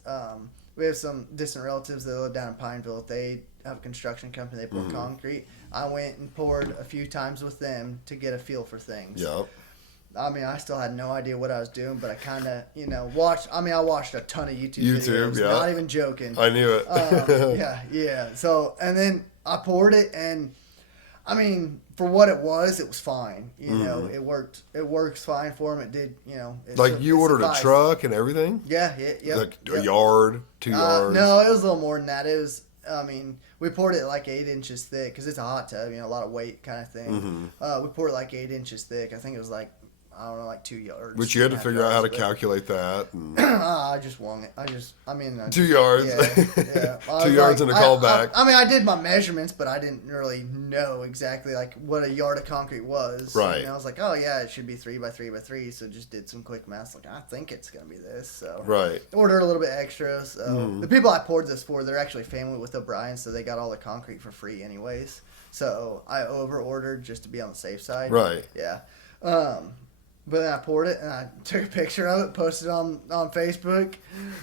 We have some distant relatives that live down in Pineville. They have a construction company. They pour concrete. I went and poured a few times with them to get a feel for things. Yeah. I mean, I still had no idea what I was doing, but I kind of, watched. I mean, I watched a ton of YouTube videos. Yeah. Not even joking. I knew it. Yeah. So, and then I poured it, and I mean, for what it was fine. It worked. It works fine for them. It did. Like you ordered a truck and everything. Yeah. Like a yard, 2 yards. No, it was a little more than that. It was. I mean, we poured it like 8 inches thick because it's a hot tub. A lot of weight kind of thing. We poured it like 8 inches thick. I think it was like, I don't know, like 2 yards. But you had to figure out how to calculate that. And... I just wung it. 2 yards. Yeah. 2 yards and a callback. I mean, I did my measurements, but I didn't really know exactly like what a yard of concrete was. Right. And I was like, oh yeah, it should be 3 by 3 by 3. So just did some quick math. Like, I think it's gonna be this. So ordered a little bit extra. So the people I poured this for, they're actually family with O'Brien, so they got all the concrete for free anyways. So I over ordered just to be on the safe side. Right. Yeah. But then I poured it and I took a picture of it, posted it on Facebook,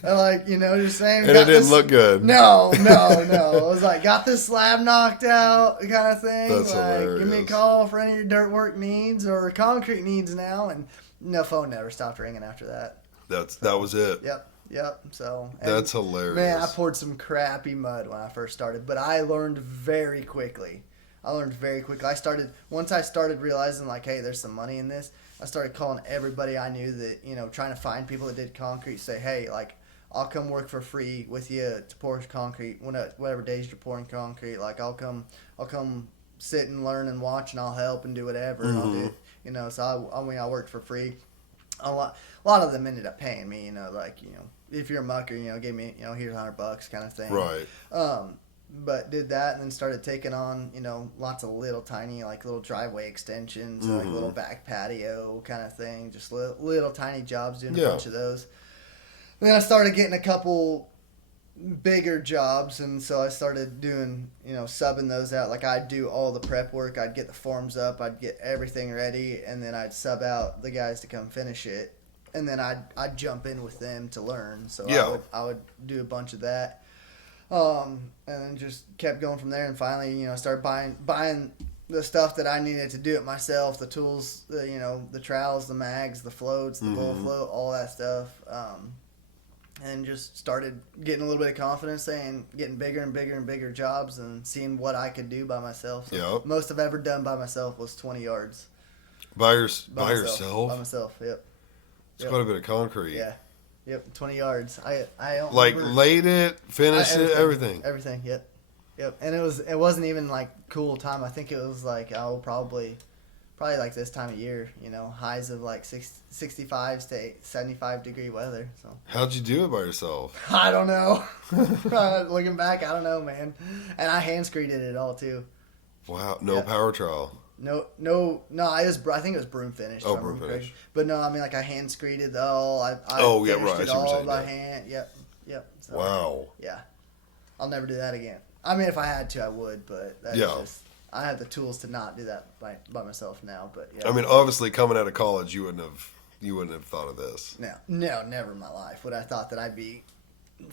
and just saying. And it didn't look good. No. I was like, got this slab knocked out, kind of thing. That's hilarious. Give me a call for any of your dirt work needs or concrete needs now. And no, phone never stopped ringing after that. That was it. Yep. So that's hilarious. Man, I poured some crappy mud when I first started, but I learned very quickly. Once I started realizing like, hey, there's some money in this. I started calling everybody I knew that, trying to find people that did concrete, say, hey, like, I'll come work for free with you to pour concrete, whatever days you're pouring concrete. Like, I'll come sit and learn and watch, and I'll help and do whatever. And I'll do, so I worked for free. A lot of them ended up paying me, if you're a mucker, give me, here's $100 kind of thing. Right. But did that and then started taking on, lots of little tiny, like little driveway extensions, like little back patio kind of thing. Just little tiny jobs, doing a bunch of those. And then I started getting a couple bigger jobs, and so I started doing, subbing those out. Like I'd do all the prep work. I'd get the forms up. I'd get everything ready, and then I'd sub out the guys to come finish it. And then I'd jump in with them to learn. So I would do a bunch of that. And then just kept going from there, and finally, I started buying the stuff that I needed to do it myself, the tools, the trowels, the mags, the floats, the bull float, all that stuff, and just started getting a little bit of confidence and getting bigger and bigger and bigger jobs and seeing what I could do by myself. So most I've ever done by myself was 20 yards. By yourself? By myself, yep. It's quite a bit of concrete. Yeah. Yep, 20 yards. I don't like remember. Laid it, finished it, everything. Everything. Yep. And it wasn't even like cool time. I think it was like probably like this time of year. Highs of like 65 to 75 degree weather. So how'd you do it by yourself? I don't know. Looking back, I don't know, man. And I hand screeded it all too. Wow. No power trowel. No. I think it was broom finished. Oh, broom finished. But no, I mean like I hand screeded all. I finished it all by hand. Yep. So, wow. Yeah, I'll never do that again. I mean, if I had to, I would. But I have the tools to not do that by myself now. But yeah. I mean, obviously, coming out of college, you wouldn't have thought of this. No, never in my life would I thought that I'd be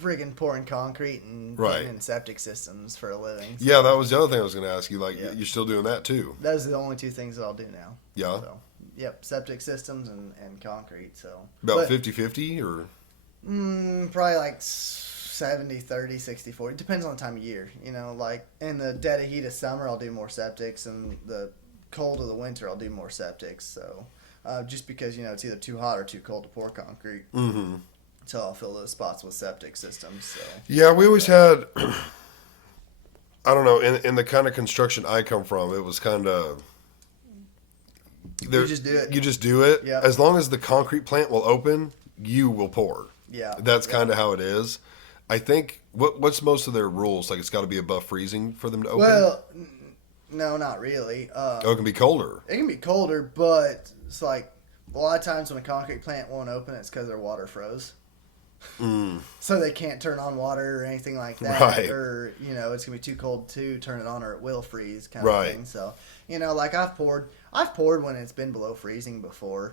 friggin' pouring concrete and putting in septic systems for a living. So. Yeah, that was the other thing I was going to ask you. Like, you're still doing that too? Those are the only two things that I'll do now. Yeah. So, yep, septic systems and concrete. So about 50-50 or? Probably like 70-30, 60-40. Depends on the time of year. Like in the dead of heat of summer, I'll do more septics, and the cold of the winter, I'll do more septics. So just because it's either too hot or too cold to pour concrete. Mm-hmm. So I'll fill those spots with septic systems. So. Yeah, we always had, I don't know, in the kind of construction I come from, it was kind of, You just do it. You just do it. Yeah. As long as the concrete plant will open, you will pour. Yeah. That's kind of how it is. I think, what's most of their rules? Like, it's got to be above freezing for them to open? Well, no, not really. Oh, it can be colder. It can be colder, but it's like a lot of times when a concrete plant won't open, it's because their water froze. So they can't turn on water or anything like that. Right. Or, it's going to be too cold to turn it on or it will freeze kind Right. of thing. So, like I've poured when it's been below freezing before.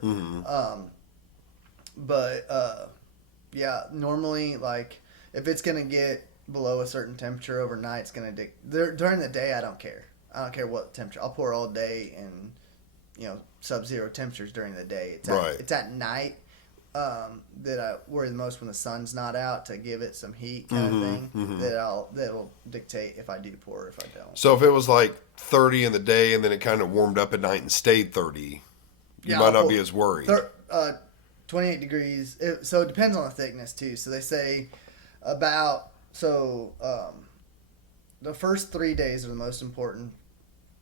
Yeah, normally, like, if it's going to get below a certain temperature overnight, it's going to during the day, I don't care. I don't care what temperature. I'll pour all day in, sub-zero temperatures during the day. It's at night that I worry the most when the sun's not out to give it some heat kind of thing that will dictate if I do pour or if I don't. So if it was like 30 in the day and then it kind of warmed up at night and stayed 30, you might not be as worried. 28 degrees. So it depends on the thickness too. So they say the first 3 days are the most important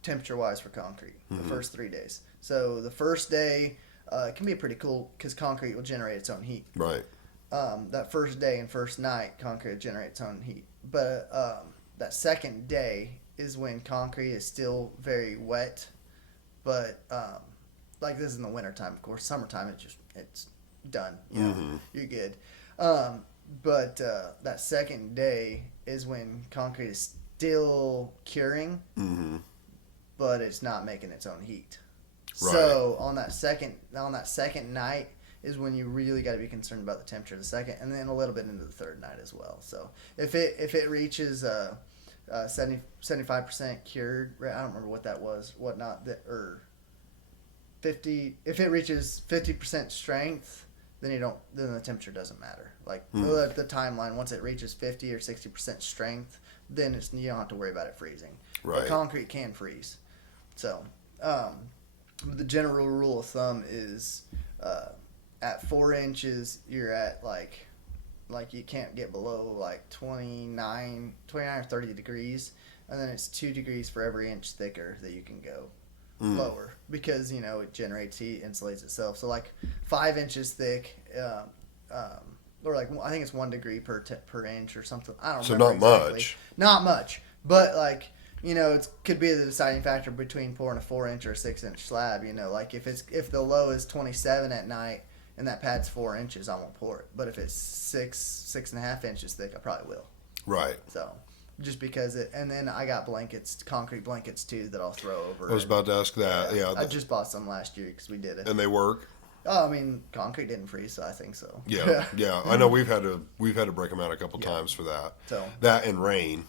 temperature-wise for concrete. The first 3 days. So the first day it can be pretty cool because concrete will generate its own heat. Right. That first day and first night, concrete will generate its own heat. But that second day is when concrete is still very wet. But like this is in the wintertime, of course. Summertime, it's done. You're good. But that second day is when concrete is still curing, but it's not making its own heat. Right. So on that second night is when you really got to be concerned about the temperature of the second, and then a little bit into the third night as well. So if it reaches 75% cured, I don't remember what that was, or 50. If it reaches 50% strength, then the temperature doesn't matter. Like the timeline, once it reaches 50 or 60% strength, then you don't have to worry about it freezing. Right. But concrete can freeze. So the general rule of thumb is at 4 inches, you're at like you can't get below like 29 or 30 degrees, and then it's 2 degrees for every inch thicker that you can go lower because it generates heat, insulates itself. So like 5 inches thick, or like I think it's 1 degree per inch or something. I don't remember. So not exactly. much. Not much, but like. It could be the deciding factor between pouring a 4 inch or a 6 inch slab. Like if the low is 27 at night and that pad's 4 inches, I won't pour it. But if it's 6.5 inches thick, I probably will. Right. So just because and then I got concrete blankets too that I'll throw over. I was about to ask that. Yeah. I just bought some last year because we did it. And they work. Oh, I mean, concrete didn't freeze, so I think so. Yeah. Yeah. I know we've had to break them out a couple times for that. So that and rain.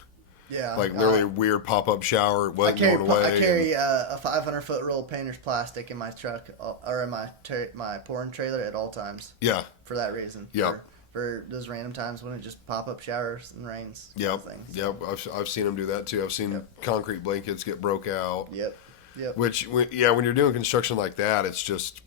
Yeah, like literally a weird pop-up shower. It wasn't going away. I carry a 500-foot roll of painter's plastic in my truck or in my pouring trailer at all times. Yeah, for that reason. Yeah, for those random times when it just pop-up showers and rains. Yep, yep. I've seen them do that too. I've seen concrete blankets get broke out. Yep. Which when you're doing construction like that, it's just.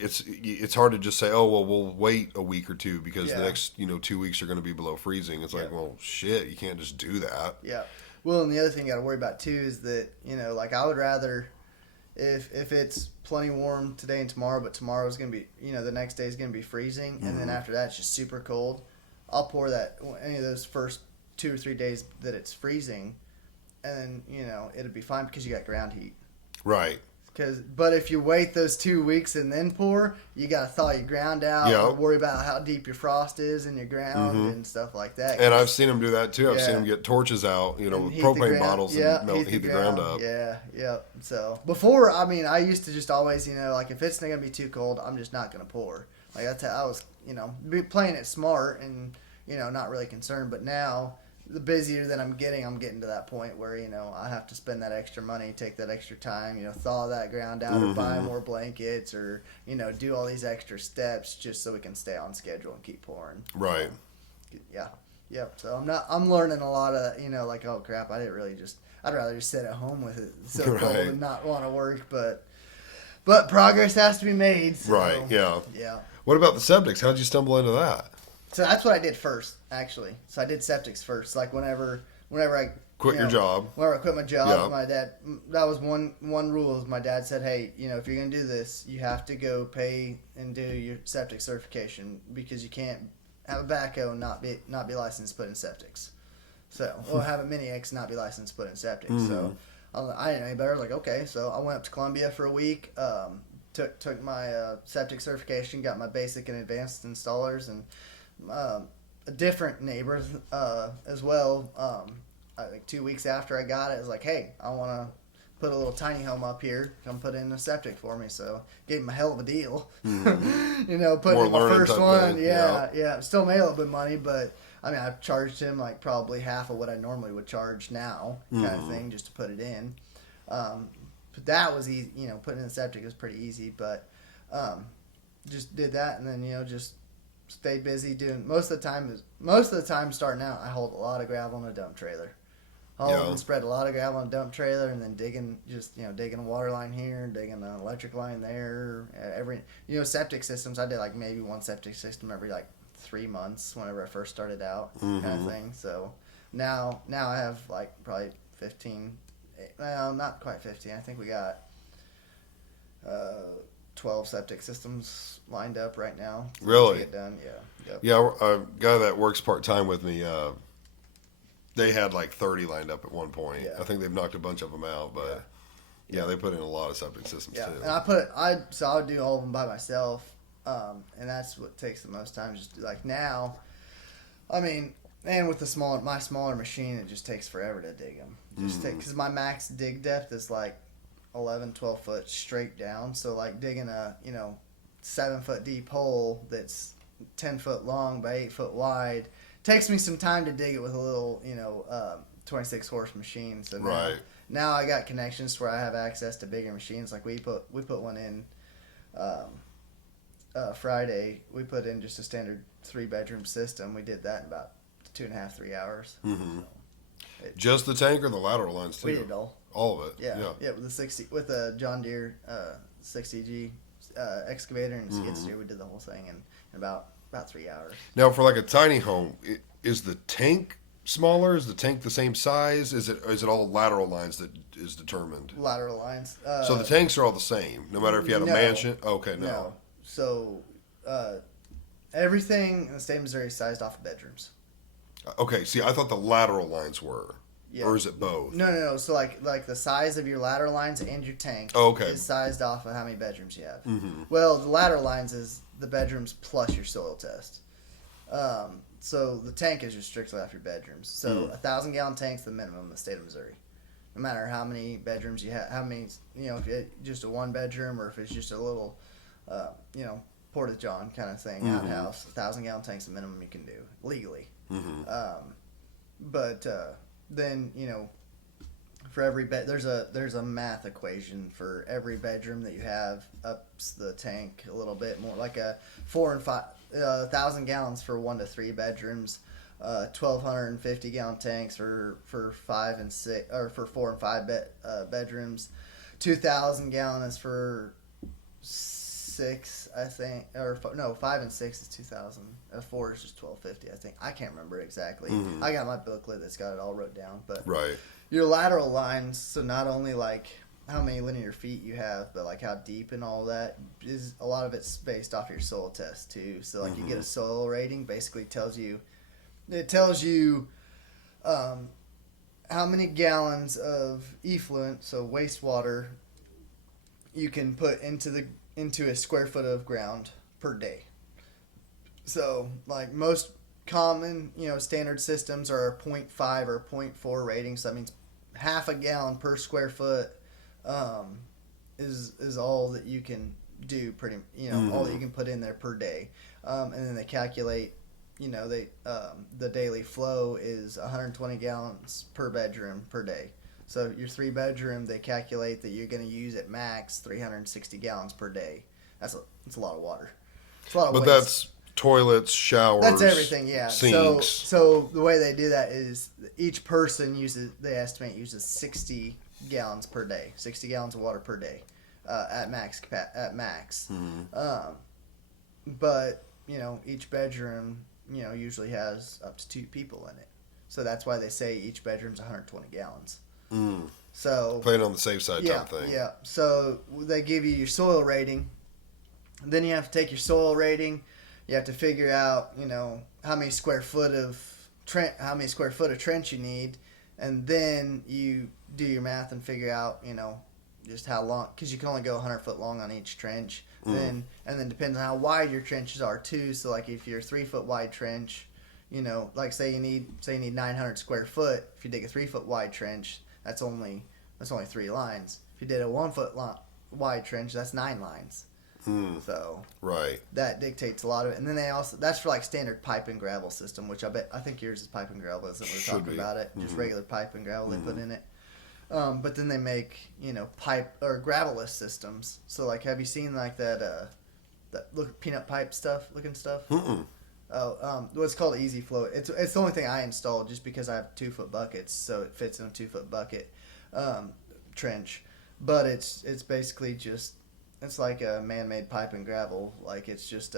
It's hard to just say, oh, well, we'll wait a week or two because the next 2 weeks are going to be be below freezing. It's like, well, shit, you can't just do that. Yeah. Well, and the other thing you got to worry about too is that like I would rather if it's plenty warm today and tomorrow, but tomorrow's going to be the next day is going to be freezing, and then after that it's just super cold. I'll pour that any of those first 2 or 3 days that it's freezing, and then it'll be fine because you got ground heat. Right. But if you wait those 2 weeks and then pour, you got to thaw your ground out. Yep. Worry about how deep your frost is in your ground and stuff like that. And I've seen them do that too. I've seen them get torches out, with propane bottles and heat the ground up. Yeah, yep. So before, I used to just always, like if it's not gonna be too cold, I'm just not gonna pour. Like that's how I was, playing it smart and not really concerned. But now, the busier that I'm getting to that point where I have to spend that extra money, take that extra time, thaw that ground out, or buy more blankets, or do all these extra steps just so we can stay on schedule and keep pouring. Right. Yeah. Yep. So I'm learning a lot of like, oh crap, I'd rather just sit at home with it so cold and not want to work, but progress has to be made. So, right. Yeah. Yeah. What about the septics? How'd you stumble into that? So that's what I did first, actually. So I did septics first. Like whenever I Quit your job. Whenever I quit my job, Yeah. my dad, that was one rule. Is my dad said, hey, if you're going to do this, you have to go pay and do your septic certification because you can't have a backhoe and not be licensed to put in septics. So, or have a mini X and not be licensed to put in septics. So, I didn't know any better. I was like, okay. So, I went up to Columbia for a week, took my septic certification, got my basic and advanced installers, and a different neighbor as well. I think 2 weeks after I got it, I was like, hey, I want to put a little tiny home up here. Come put in a septic for me. So gave him a hell of a deal. Putting in my first one. Thing. Yeah. Still made a little bit of money, but I mean, I've charged him like probably half of what I normally would charge now, kind of thing, just to put it in. But that was easy. Putting in the septic was pretty easy, but just did that, and then just stayed busy doing most of the time starting out. I hauled a lot of gravel in a dump trailer. And spread a lot of gravel in a dump trailer, and then digging a water line here, digging an electric line there. Every septic systems, I did like maybe one septic system every like 3 months whenever I first started out, kind of thing. So now I have like probably 15. Well, not quite 15. I think we got 12 septic systems lined up right now. Really? To get done. Yeah. Yep. Yeah, a guy that works part-time with me, they had like 30 lined up at one point. Yeah. I think they've knocked a bunch of them out, but yeah, they put in a lot of septic systems too. And I would do all of them by myself, and that's what takes the most time. Just like now, I mean, and with my smaller machine, it just takes forever to dig them. Because my max dig depth is like 11, 12 foot straight down. So like digging a 7 foot deep hole that's 10 foot long by 8 foot wide takes me some time to dig it with a little 26 horse machine. So now I got connections to where I have access to bigger machines. Like we put one in Friday. We put in just a standard 3-bedroom system. We did that in about 2.5, 3 hours. Mm-hmm. Just the tank or the lateral lines too? We did all. All of it. Yeah. With a John Deere 60G excavator and skid steer, we did the whole thing in about 3 hours. Now, for like a tiny home, is the tank smaller? Is the tank the same size? Is it all lateral lines that is determined? Lateral lines. So the tanks are all the same, no matter if you had a mansion? Okay, no. So everything in the state of Missouri is sized off of bedrooms. Okay, see, I thought the lateral lines were. Yeah. Or is it both? No. So like the size of your lateral lines and your tank is sized off of how many bedrooms you have. Mm-hmm. Well, the lateral lines is the bedrooms plus your soil test. So the tank is just strictly off your bedrooms. So 1,000-gallon tank's the minimum in the state of Missouri. No matter how many bedrooms you have, how many, if it's just a 1-bedroom or if it's just a little, porta-john kind of thing, outhouse, 1,000-gallon tank's the minimum you can do legally. Mm-hmm. But then for every there's a math equation for every bedroom that you have ups the tank a little bit more, like a 4 and 5 1,000 gallons for 1 to 3 bedrooms, 1,250 gallon tanks for 5 and 6 or for 4 and 5 bedrooms, 2,000 gallon is for 6, I think, or no, 5 and 6 is 2,000. 4 is just 1,250, I think. I can't remember exactly. Mm-hmm. I got my booklet that's got it all wrote down. But your lateral lines, so not only like how many linear feet you have, but like how deep and all that, is a lot of it's based off your soil test too. So like you get a soil rating, basically tells you how many gallons of effluent, so wastewater, you can put into a square foot of ground per day. So, like most common, standard systems are a 0.5 or 0.4 rating. So that means half a gallon per square foot is all that you can do. All that you can put in there per day. And then they calculate, the daily flow is 120 gallons per bedroom per day. So your 3-bedroom, they calculate that you're going to use at max 360 gallons per day. That's a lot of water. It's a lot of waste. That's toilets, showers. That's everything, yeah. Sinks. So the way they do that is each person uses 60 gallons per day, 60 gallons of water per day, at max. Mm-hmm. But each bedroom usually has up to 2 people in it. So that's why they say each bedroom's 120 gallons. Mm. So Playing on the safe side yeah, type thing. yeah. So they give you your soil rating. Then you have to take your soil rating. You have to figure out, how many square foot of trench you need, and then you do your math and figure out, just how long, because you can only go 100 foot long on each trench. And then depends on how wide your trenches are too. So like if you're a 3 foot wide trench, like say you need 900 square foot. If you dig a 3 foot wide trench, that's only 3 lines. If you did a 1 foot wide trench, that's 9 lines. So right, that dictates a lot of it. And then that's for like standard pipe and gravel system, which I think yours is pipe and gravel, isn't we're talking about it. Just regular pipe and gravel they put in it. But then they make, pipe or gravelless systems. So like, have you seen like that peanut pipe looking stuff? Mm-mm. What's called Easy Flow. It's the only thing I installed just because I have 2 foot buckets, so it fits in a 2 foot bucket trench. But it's basically just, it's like a man-made pipe and gravel. Like it's just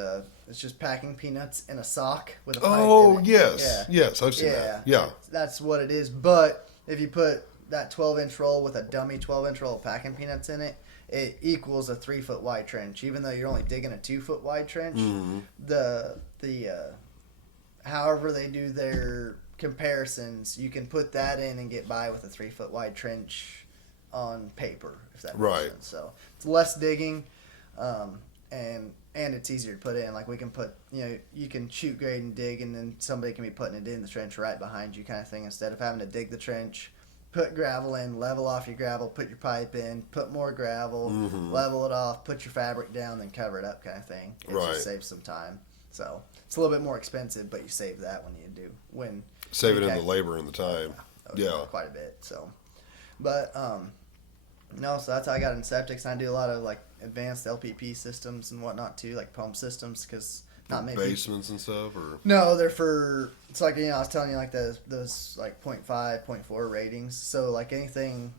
packing peanuts in a sock with a pipe in it. Yes, I've seen that. Yeah, that's what it is. But if you put that 12-inch roll with a dummy 12-inch roll of packing peanuts in it, it equals a 3 foot wide trench. Even though you're only digging a 2 foot wide trench, the however they do their comparisons, you can put that in and get by with a 3 foot wide trench on paper, if that makes sense. So it's less digging, and it's easier to put in. Like we can put, you can shoot grade and dig, and then somebody can be putting it in the trench right behind you, kind of thing. Instead of having to dig the trench, put gravel in, level off your gravel, put your pipe in, put more gravel, level it off, put your fabric down, then cover it up, kind of thing. It just saves some time. So it's a little bit more expensive, but you save that when save it in the labor and the time. Yeah, quite a bit. So, but no, so that's how I got in septics. And I do a lot of like advanced LPP systems and whatnot too, like pump systems, because not maybe basements and stuff, or no, they're for, it's like, I was telling you, like those like 0.5, 0.4 ratings. So like anything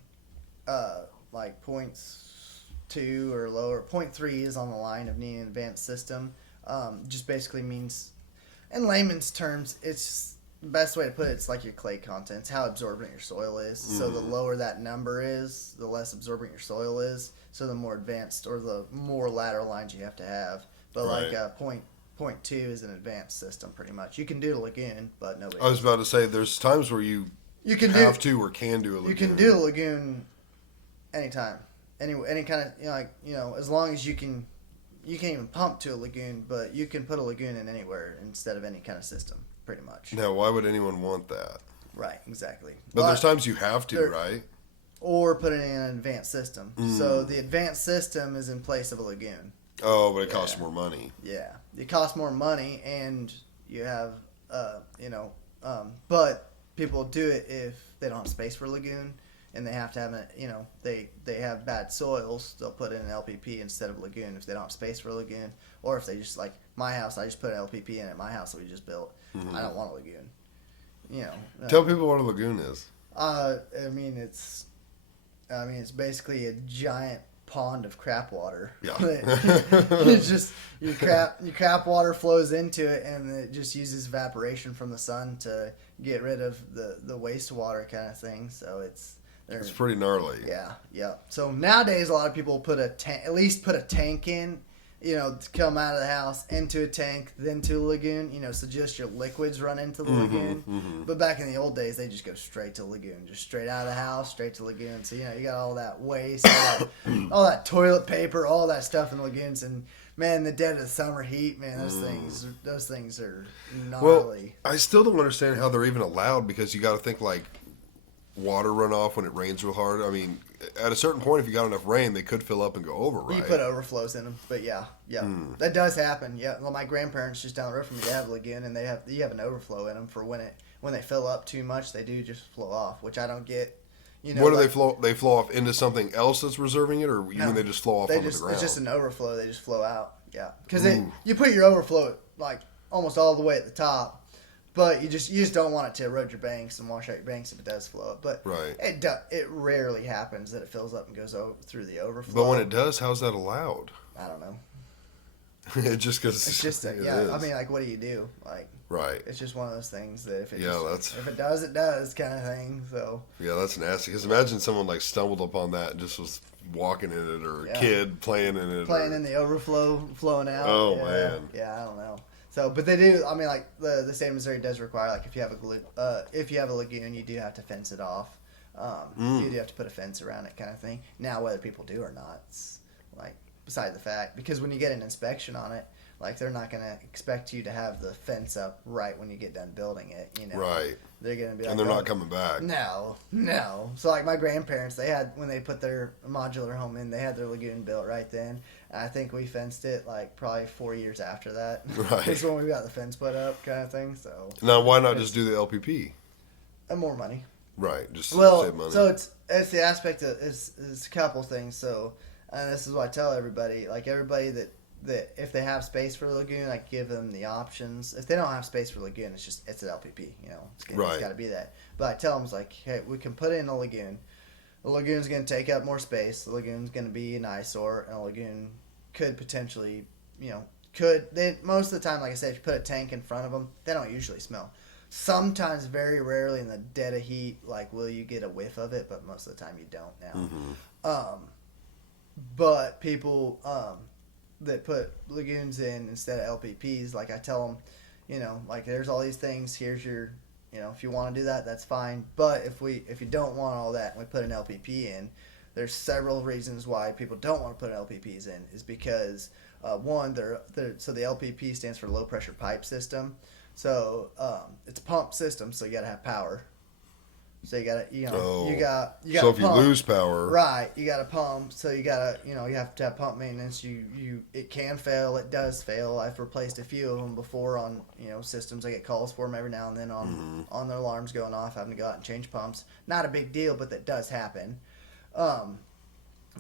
like 0.2 or lower, 0.3 is on the line of needing an advanced system. Just basically means, in layman's terms, it's the best way to put it, it's like your clay content. It's how absorbent your soil is. So the lower that number is, the less absorbent your soil is. So the more advanced or the more lateral lines you have to have. But like 0.2 is an advanced system pretty much. You can do a lagoon, but nobody. I was about to say, there's times where you can do or can do a lagoon. You can do a lagoon anytime, any kind of, as long as you can. You can't even pump to a lagoon, but you can put a lagoon in anywhere instead of any kind of system, pretty much. Now, why would anyone want that? Right, exactly. But there's times you have to, right? Or put it in an advanced system. So the advanced system is in place of a lagoon. Oh, but it costs more money. Yeah, it costs more money, and you have, but people do it if they don't have space for a lagoon. And they have to have they have bad soils, they'll put in an LPP instead of a lagoon if they don't have space for a lagoon. Or if they just, like my house, I just put an LPP in at my house that we just built. I don't want a lagoon. Tell people what a lagoon is. It's basically a giant pond of crap water. Yeah. It's just your crap water flows into it, and it just uses evaporation from the sun to get rid of the wastewater kind of thing. So it's pretty gnarly. Yeah. So nowadays, a lot of people at least put a tank in, to come out of the house, into a tank, then to a lagoon, so just your liquids run into the lagoon. But back in the old days, they just go straight to lagoon, just straight out of the house, straight to lagoon. So, you got all that waste, all that toilet paper, all that stuff in lagoons. And, man, the dead of the summer heat, man, those things are gnarly. Well, I still don't understand how they're even allowed, because you got to think, like, water runoff when it rains real hard. I mean, at a certain point, if you got enough rain, they could fill up and go over, right? You put overflows in them, but yeah, that does happen. Yeah, well, my grandparents just down the road from me, they have a lagoon, and you have an overflow in them for when they fill up too much, they do just flow off, which I don't get. What do they flow? They flow off into something else that's reserving it, or you mean they just flow off onto the ground? It's just an overflow. They just flow out. Yeah, because you put your overflow like almost all the way at the top. But you just don't want it to erode your banks and wash out your banks if it does flow up. But it rarely happens that it fills up and goes through the overflow. But when it does, how's that allowed? I don't know. It's just because I mean, like, what do you do? Like, Right. It's just one of those things that if it if it does, it does kind of thing. So yeah, that's nasty. Because imagine someone like stumbled upon that and just was walking in it, or a kid playing in it, in the overflow, flowing out. Oh yeah. man. Yeah, I don't know. So, but they do. I mean, like the state of Missouri does require, like if you have a lagoon, you do have to fence it off. You do have to put a fence around it, kind of thing. Now, whether people do or not, it's like beside the fact, because when you get an inspection on it, like they're not going to expect you to have the fence up right when you get done building it. Right. They're going to be like, and they're not coming back. No. So like my grandparents, they had, when they put their modular home in, they had their lagoon built right then. I think we fenced it like probably 4 years after that. Right. That's when we got the fence put up, kind of thing. So now, why not just do the LPP? And more money. Right. Just well, save money. So it's the aspect of it's a couple things. So and this is what I tell everybody. Like everybody that if they have space for a lagoon, I give them the options. If they don't have space for a lagoon, it's an LPP. It's got to be that. But I tell them, it's like, hey, we can put in a lagoon. The lagoon's going to take up more space. The lagoon's going to be an eyesore, and a lagoon could potentially, most of the time, like I said, if you put a tank in front of them, they don't usually smell. Sometimes, very rarely, in the dead of heat, like, will you get a whiff of it? But most of the time, you don't now. Mm-hmm. But people that put lagoons in instead of LPPs, like I tell them, like there's all these things. Here's your, if you want to do that, that's fine. But if you don't want all that and we put an LPP in, there's several reasons why people don't want to put LPPs in. Is because one, so the LPP stands for low pressure pipe system. So it's a pump system, so you got to have power. So you got to, you got. So if pump. You lose power, right? You got to pump. So you got to, you have to have pump maintenance. It can fail. It does fail. I've replaced a few of them before on, systems. I get calls for them every now and then on their alarms going off, having to go out and change pumps. Not a big deal, but that does happen. A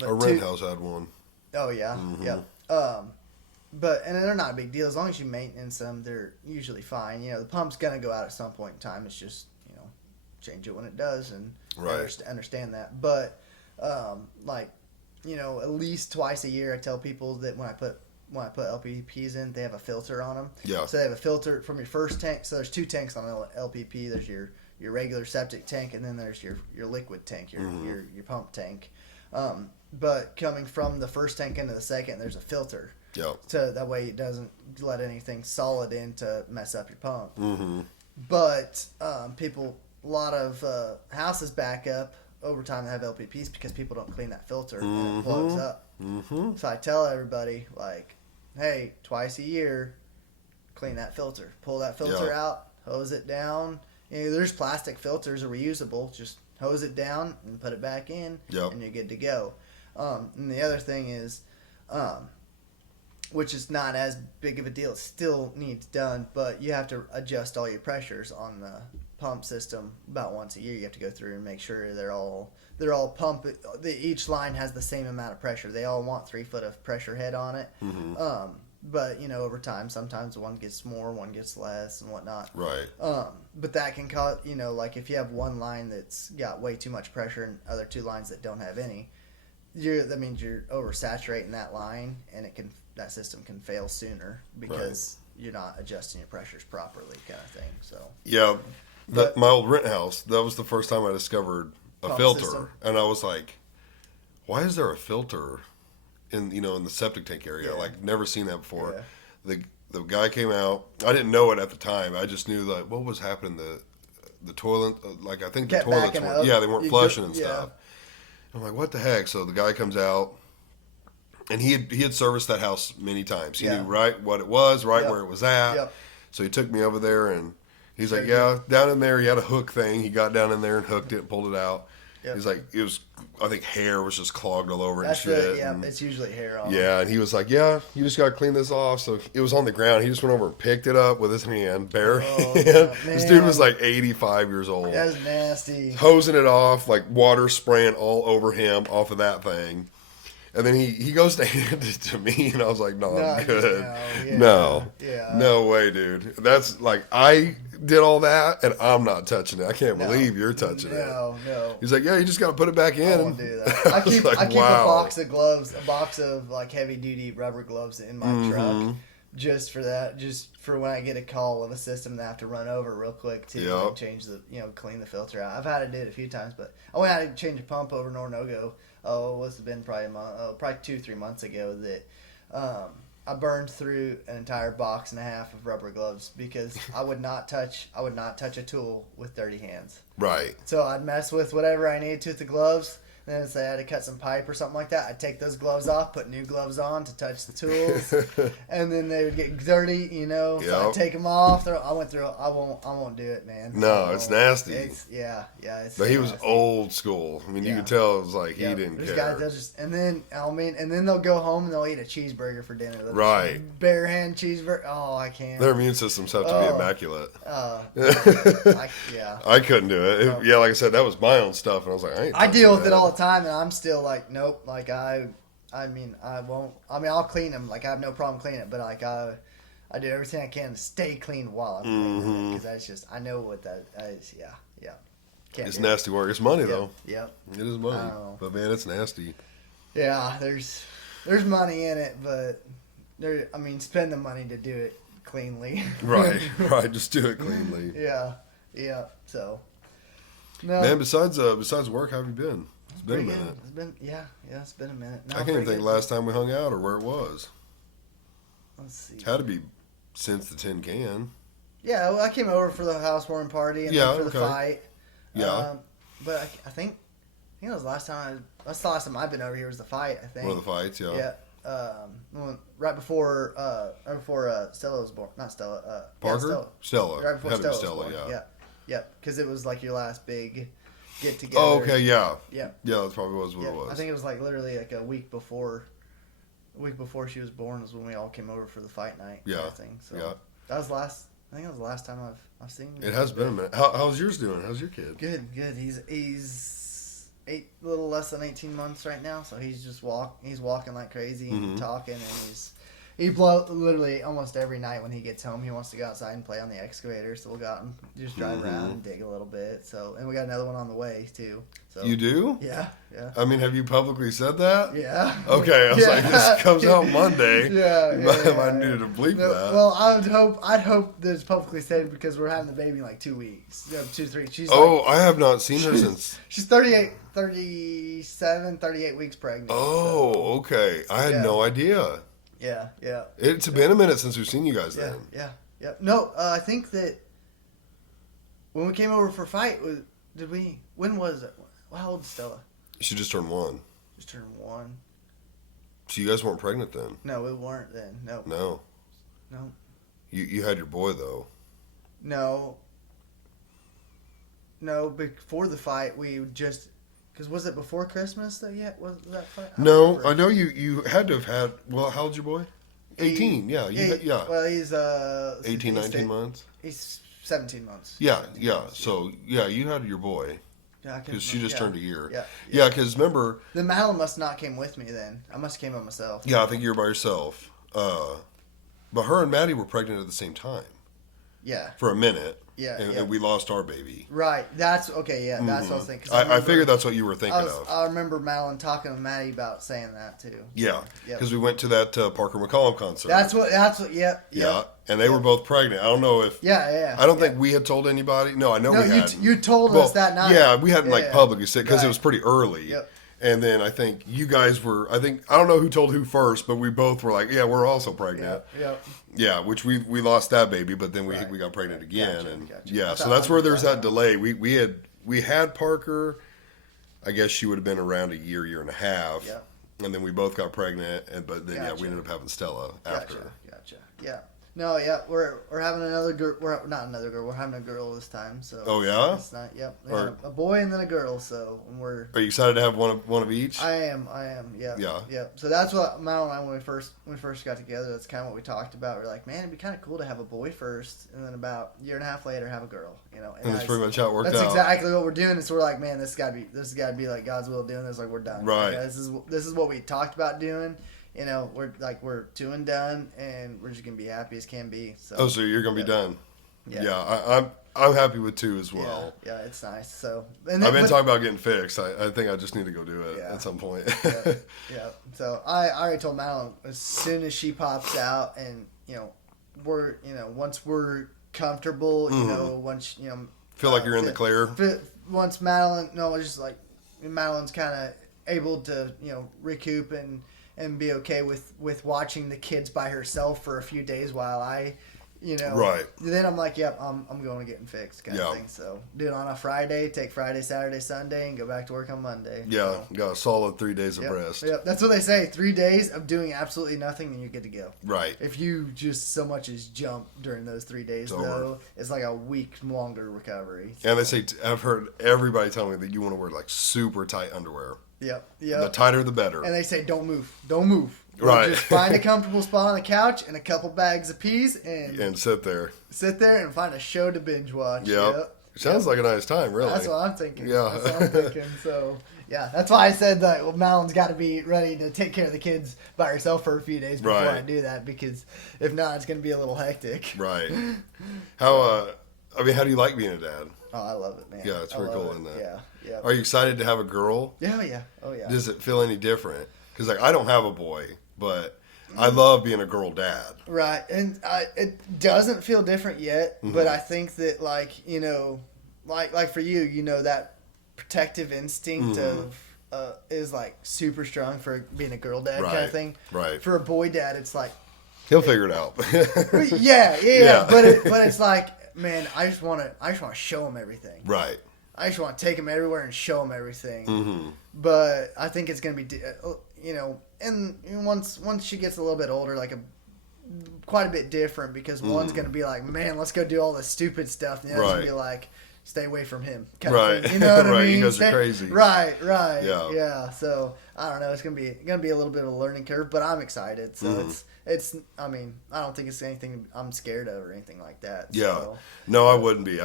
rent house had one. Oh yeah, yep. But and they're not a big deal as long as you maintenance them. They're usually fine. The pump's gonna go out at some point in time. It's just change it when it does, and understand that. But at least twice a year, I tell people that when I put LPPs in, they have a filter on them. Yeah. So they have a filter from your first tank. So there's two tanks on an LPP. There's your regular septic tank, and then there's your liquid tank, your pump tank. But coming from the first tank into the second, there's a filter. Yeah. So that way it doesn't let anything solid in to mess up your pump. Mm-hmm. But a lot of houses back up over time that have LPPs because people don't clean that filter and it plugs up. Mm-hmm. So I tell everybody, like, hey, twice a year, clean that filter. Pull that filter out, hose it down. There's plastic filters are reusable. Just hose it down and put it back in, and you're good to go. And the other thing is, which is not as big of a deal, it still needs done, but you have to adjust all your pressures on the pump system about once a year. You have to go through and make sure they're all pump. Each line has the same amount of pressure. They all want 3 foot of pressure head on it. Mm-hmm. But over time, sometimes one gets more, one gets less, and whatnot. Right. But that can cause like if you have one line that's got way too much pressure and other 2 lines that don't have any, that means you're oversaturating that line, and that system can fail sooner because you're not adjusting your pressures properly, kind of thing. So yeah. My old rent house, that was the first time I discovered a filter. System. And I was like, why is there a filter in the septic tank area? Yeah. Like, never seen that before. Yeah. The guy came out. I didn't know it at the time. I just knew, like, what was happening. The toilet, like, I think the toilets weren't, they weren't flushing and stuff. I'm like, what the heck? So the guy comes out, and he had serviced that house many times. He knew right what it was, where it was at. Yep. So he took me over there, and he's like, down in there, he had a hook thing. He got down in there and hooked it and pulled it out. Yep. He's like, I think hair was just clogged all over and shit. It's usually hair on. Yeah, and he was like, you just got to clean this off. So it was on the ground. He just went over and picked it up with his hand, bare hand. This dude was like 85 years old. That's nasty. Hosing it off, like water spraying all over him off of that thing. And then he goes to hand it to me, and I was like, no, I'm good. No way, dude. That's like, I did all that, and I'm not touching it. I can't believe you're touching it. No. He's like, you just got to put it back in. I won't do that. I keep a box of gloves, a box of like heavy duty rubber gloves in my truck just for that, just for when I get a call of a system that I have to run over real quick too, Yep. and change the, clean the filter out. I've had to do it a few times, but I went out to change a pump over in Oronogo. Oh, it must have been probably probably 2-3 months ago that I burned through an entire box and a half of rubber gloves because I would not touch a tool with dirty hands. Right. So I'd mess with whatever I needed to with the gloves. Then say I had to cut some pipe or something like that, I'd take those gloves off, put new gloves on to touch the tools, and then they would get dirty, So I'd take them off. I won't do it, man. No, it's nasty. It's But he was nasty. old school. I mean, you could tell it was like he didn't These care. guys, they'll just, and then they'll go home and they'll eat a cheeseburger for dinner. They'll Right. just bare hand cheeseburger. Oh, I can't. Their immune systems have to be immaculate. Yeah. I couldn't do it. Yeah, like I said, that was my own stuff, and I was like, I deal with it all the time, and I'm still like, nope. Like I won't. I'll clean them. Like I have no problem cleaning it, but like I do everything I can to stay clean while I'm cleaning it because that's just I know what that is. Yeah. Can't It's do it. nasty work. It's money though. Yep. It is money, Oh. but man, it's nasty. Yeah, there's money in it, but spend the money to do it cleanly. Right. Just do it cleanly. Yeah. So, no. Man, besides work, how have you been? It's been a Pretty minute. good. It's been a minute. No, I can't even pretty think good. last time we hung out or where it was. Let's see. Had to be since the tin can. Yeah, well, I came over for the housewarming party and then for the fight. Yeah. But I think it was the last time. That's the last time I've been over here was the fight. I think. One of the fights, yeah. Yeah. Right before Stella was born. Not Stella. Parker? Yeah, Stella. Right before Had to be Stella was Stella, born. yeah. Yep. Because it was like your last big get together. Oh, okay, yeah. Yeah. Yeah, that probably was what it was. I think it was like literally like a week before she was born is when we all came over for the fight night. Yeah. Kind of thing. So Yeah. that was last. I think that was the last time I've seen him. It has been a minute. How's yours doing? How's your kid? Good. He's a little less than 18 months right now, so he's just walking like crazy and talking, and he literally almost every night when he gets home, he wants to go outside and play on the excavator. So we'll go out and just drive around and dig a little bit. So, and we got another one on the way too. So You do? Yeah. I mean, have you publicly said that? Yeah. Okay, I was like, this comes out Monday. Yeah. I needed to bleep that. Well, I'd hope that it's publicly stated because we're having the baby in like 2 weeks. 2, 3. She's I have not seen her since. She's 38 weeks pregnant. Oh, so. okay. I had no idea. Yeah. It's been a minute since we've seen you guys then. Yeah. No, I think that when we came over for a fight, when was it? How old is Stella? She just turned 1. Just turned 1. So you guys weren't pregnant then? No, we weren't then. No. No. You had your boy though. No, before the fight, we just... Because was it before Christmas that was that fight? No, I know you had to have had... Well, how old's your boy? 18, yeah. Well, he's... 18, 19 months? He's 17 months. Yeah. 17 months. So, yeah, you had your boy. Yeah, Because she just turned a year. Yeah. Because remember... The Madeline must not came with me then. I must have came by myself. Yeah, I think you were by yourself. But her and Maddie were pregnant at the same time. Yeah. For a minute. Yeah. And we lost our baby. Right. That's okay. Yeah, that's what I was thinking. I figured that's what you were thinking of. I remember Madeline talking to Maddie about saying that too. Yeah, Yep. because we went to that Parker McCollum concert. That's what. Yep. Yeah, and they were both pregnant. I don't know if. Yeah. I don't think we had told anybody. No, I know we had. You told us that night. Yeah, we hadn't publicly said because it was pretty early. Yep. And then I think you guys were. I don't know who told who first, but we both were like, yeah, we're also pregnant. Yep. Yeah, which we lost that baby, but then we got pregnant again, Gotcha. So that's where there's that delay. We had Parker. I guess she would have been around a year and a half. Yeah. And then we both got pregnant, but then we ended up having Stella after. Gotcha. Yeah. No, yeah, we're having another girl. We're not another girl. We're having a girl this time. So. Oh yeah. It's not. Yep. A boy and then a girl. So we're. Are you excited to have one of each? I am. Yeah. Yeah. So that's what Mal and I when we first got together. That's kind of what we talked about. We're like, man, it'd be kind of cool to have a boy first, and then about a year and a half later have a girl. And that's pretty much how it worked out. That's exactly what we're doing. And so we're like, man, this got to be like God's will of doing this. Like we're done. Right. This is what we talked about doing. We're 2 and done, and we're just gonna be happy as can be. So. So you're gonna be done. Yeah. I'm happy with 2 as well. Yeah, it's nice. So I've been talking about getting fixed. I think I just need to go do it at some point. Yeah. So I already told Madeline as soon as she pops out, and we're once we're comfortable, once feel like you're in the clear. Once Madeline, just like Madeline's kind of able to recoup and be okay with watching the kids by herself for a few days while I right. Then I'm like, yep, I'm going to get fixed kind of thing. So do it on a Friday, take Friday, Saturday, Sunday, and go back to work on Monday. Yeah, got a solid 3 days of rest. Yep, that's what they say. 3 days of doing absolutely nothing, and you're good to go. Right. If you just so much as jump during those 3 days, though, it's like a week longer recovery. So. And they say, I've heard everybody tell me that you want to wear like super tight underwear. Yep. The tighter, the better. And they say, don't move. Right. Just find a comfortable spot on the couch and a couple bags of peas and sit there. Sit there and find a show to binge watch. Yep. Sounds like a nice time, really. That's what I'm thinking. Yeah. That's what I'm thinking. So, yeah. That's why I said that Madeline's got to be ready to take care of the kids by herself for a few days before I do that, because if not, it's going to be a little hectic. Right. How do you like being a dad? Oh, I love it, man. Yeah, it's pretty cool, isn't it? Yeah. Are you excited to have a girl? Yeah. Oh, yeah. Does it feel any different? Because, like, I don't have a boy, but I love being a girl dad. Right. And it doesn't feel different yet, but I think that, like for you, that protective instinct of is, like, super strong for being a girl dad kind of thing. Right. For a boy dad, it's like... He'll figure it out. Yeah. But it's like, man, I just want to show him everything. Right. I just want to take him everywhere and show him everything. Mm-hmm. But I think it's going to be, and once she gets a little bit older, like quite a bit different, because one's going to be like, man, let's go do all this stupid stuff. And the other's going to be like, stay away from him. Kind of thing. You know what I mean? You guys are crazy. Right. Yeah. So I don't know. It's going to be a little bit of a learning curve, but I'm excited. So it's. I mean, I don't think it's anything I'm scared of or anything like that. Yeah. So. No, I wouldn't be.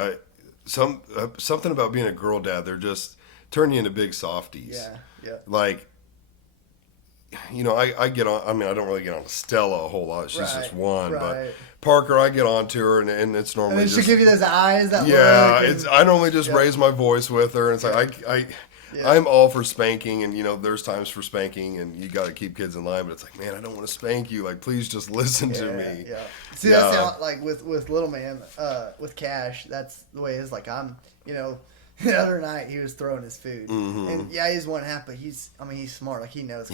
Something about being a girl dad, they're just turn you into big softies. Yeah. Like, I get on. I mean, I don't really get on to Stella a whole lot. She's just one, but Parker, I get on to her, and it's normally and then she'll give you those eyes. I normally just raise my voice with her, and it's like I'm all for spanking, and there's times for spanking, and you got to keep kids in line. But it's like, man, I don't want to spank you. Like, please just listen to me. Yeah. See, that's how, like with little man, with Cash, that's the way it is. Like I'm, the other night he was throwing his food, and he's 1.5, but he's smart. Like he knows.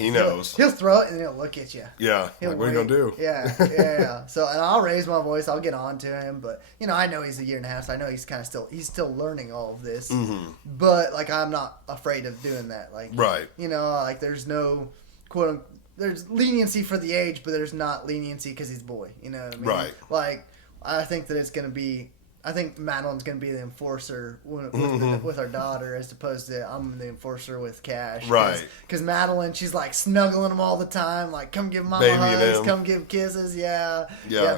He'll throw it and he'll look at you. Yeah. Like, what are you gonna do? Yeah. So, and I'll raise my voice. I'll get on to him, but I know he's a 1.5 years, so I know he's kind of still learning all of this. Mm-hmm. But like I'm not afraid of doing that. Like like there's no quote. There's leniency for the age, but there's not leniency because he's a boy. You know what I mean? Right. Like I think that it's gonna be. I think Madeline's going to be the enforcer with our daughter, as opposed to I'm the enforcer with Cash. Right. Because Madeline, she's like snuggling him all the time, like come give mama hugs, come give kisses, yeah,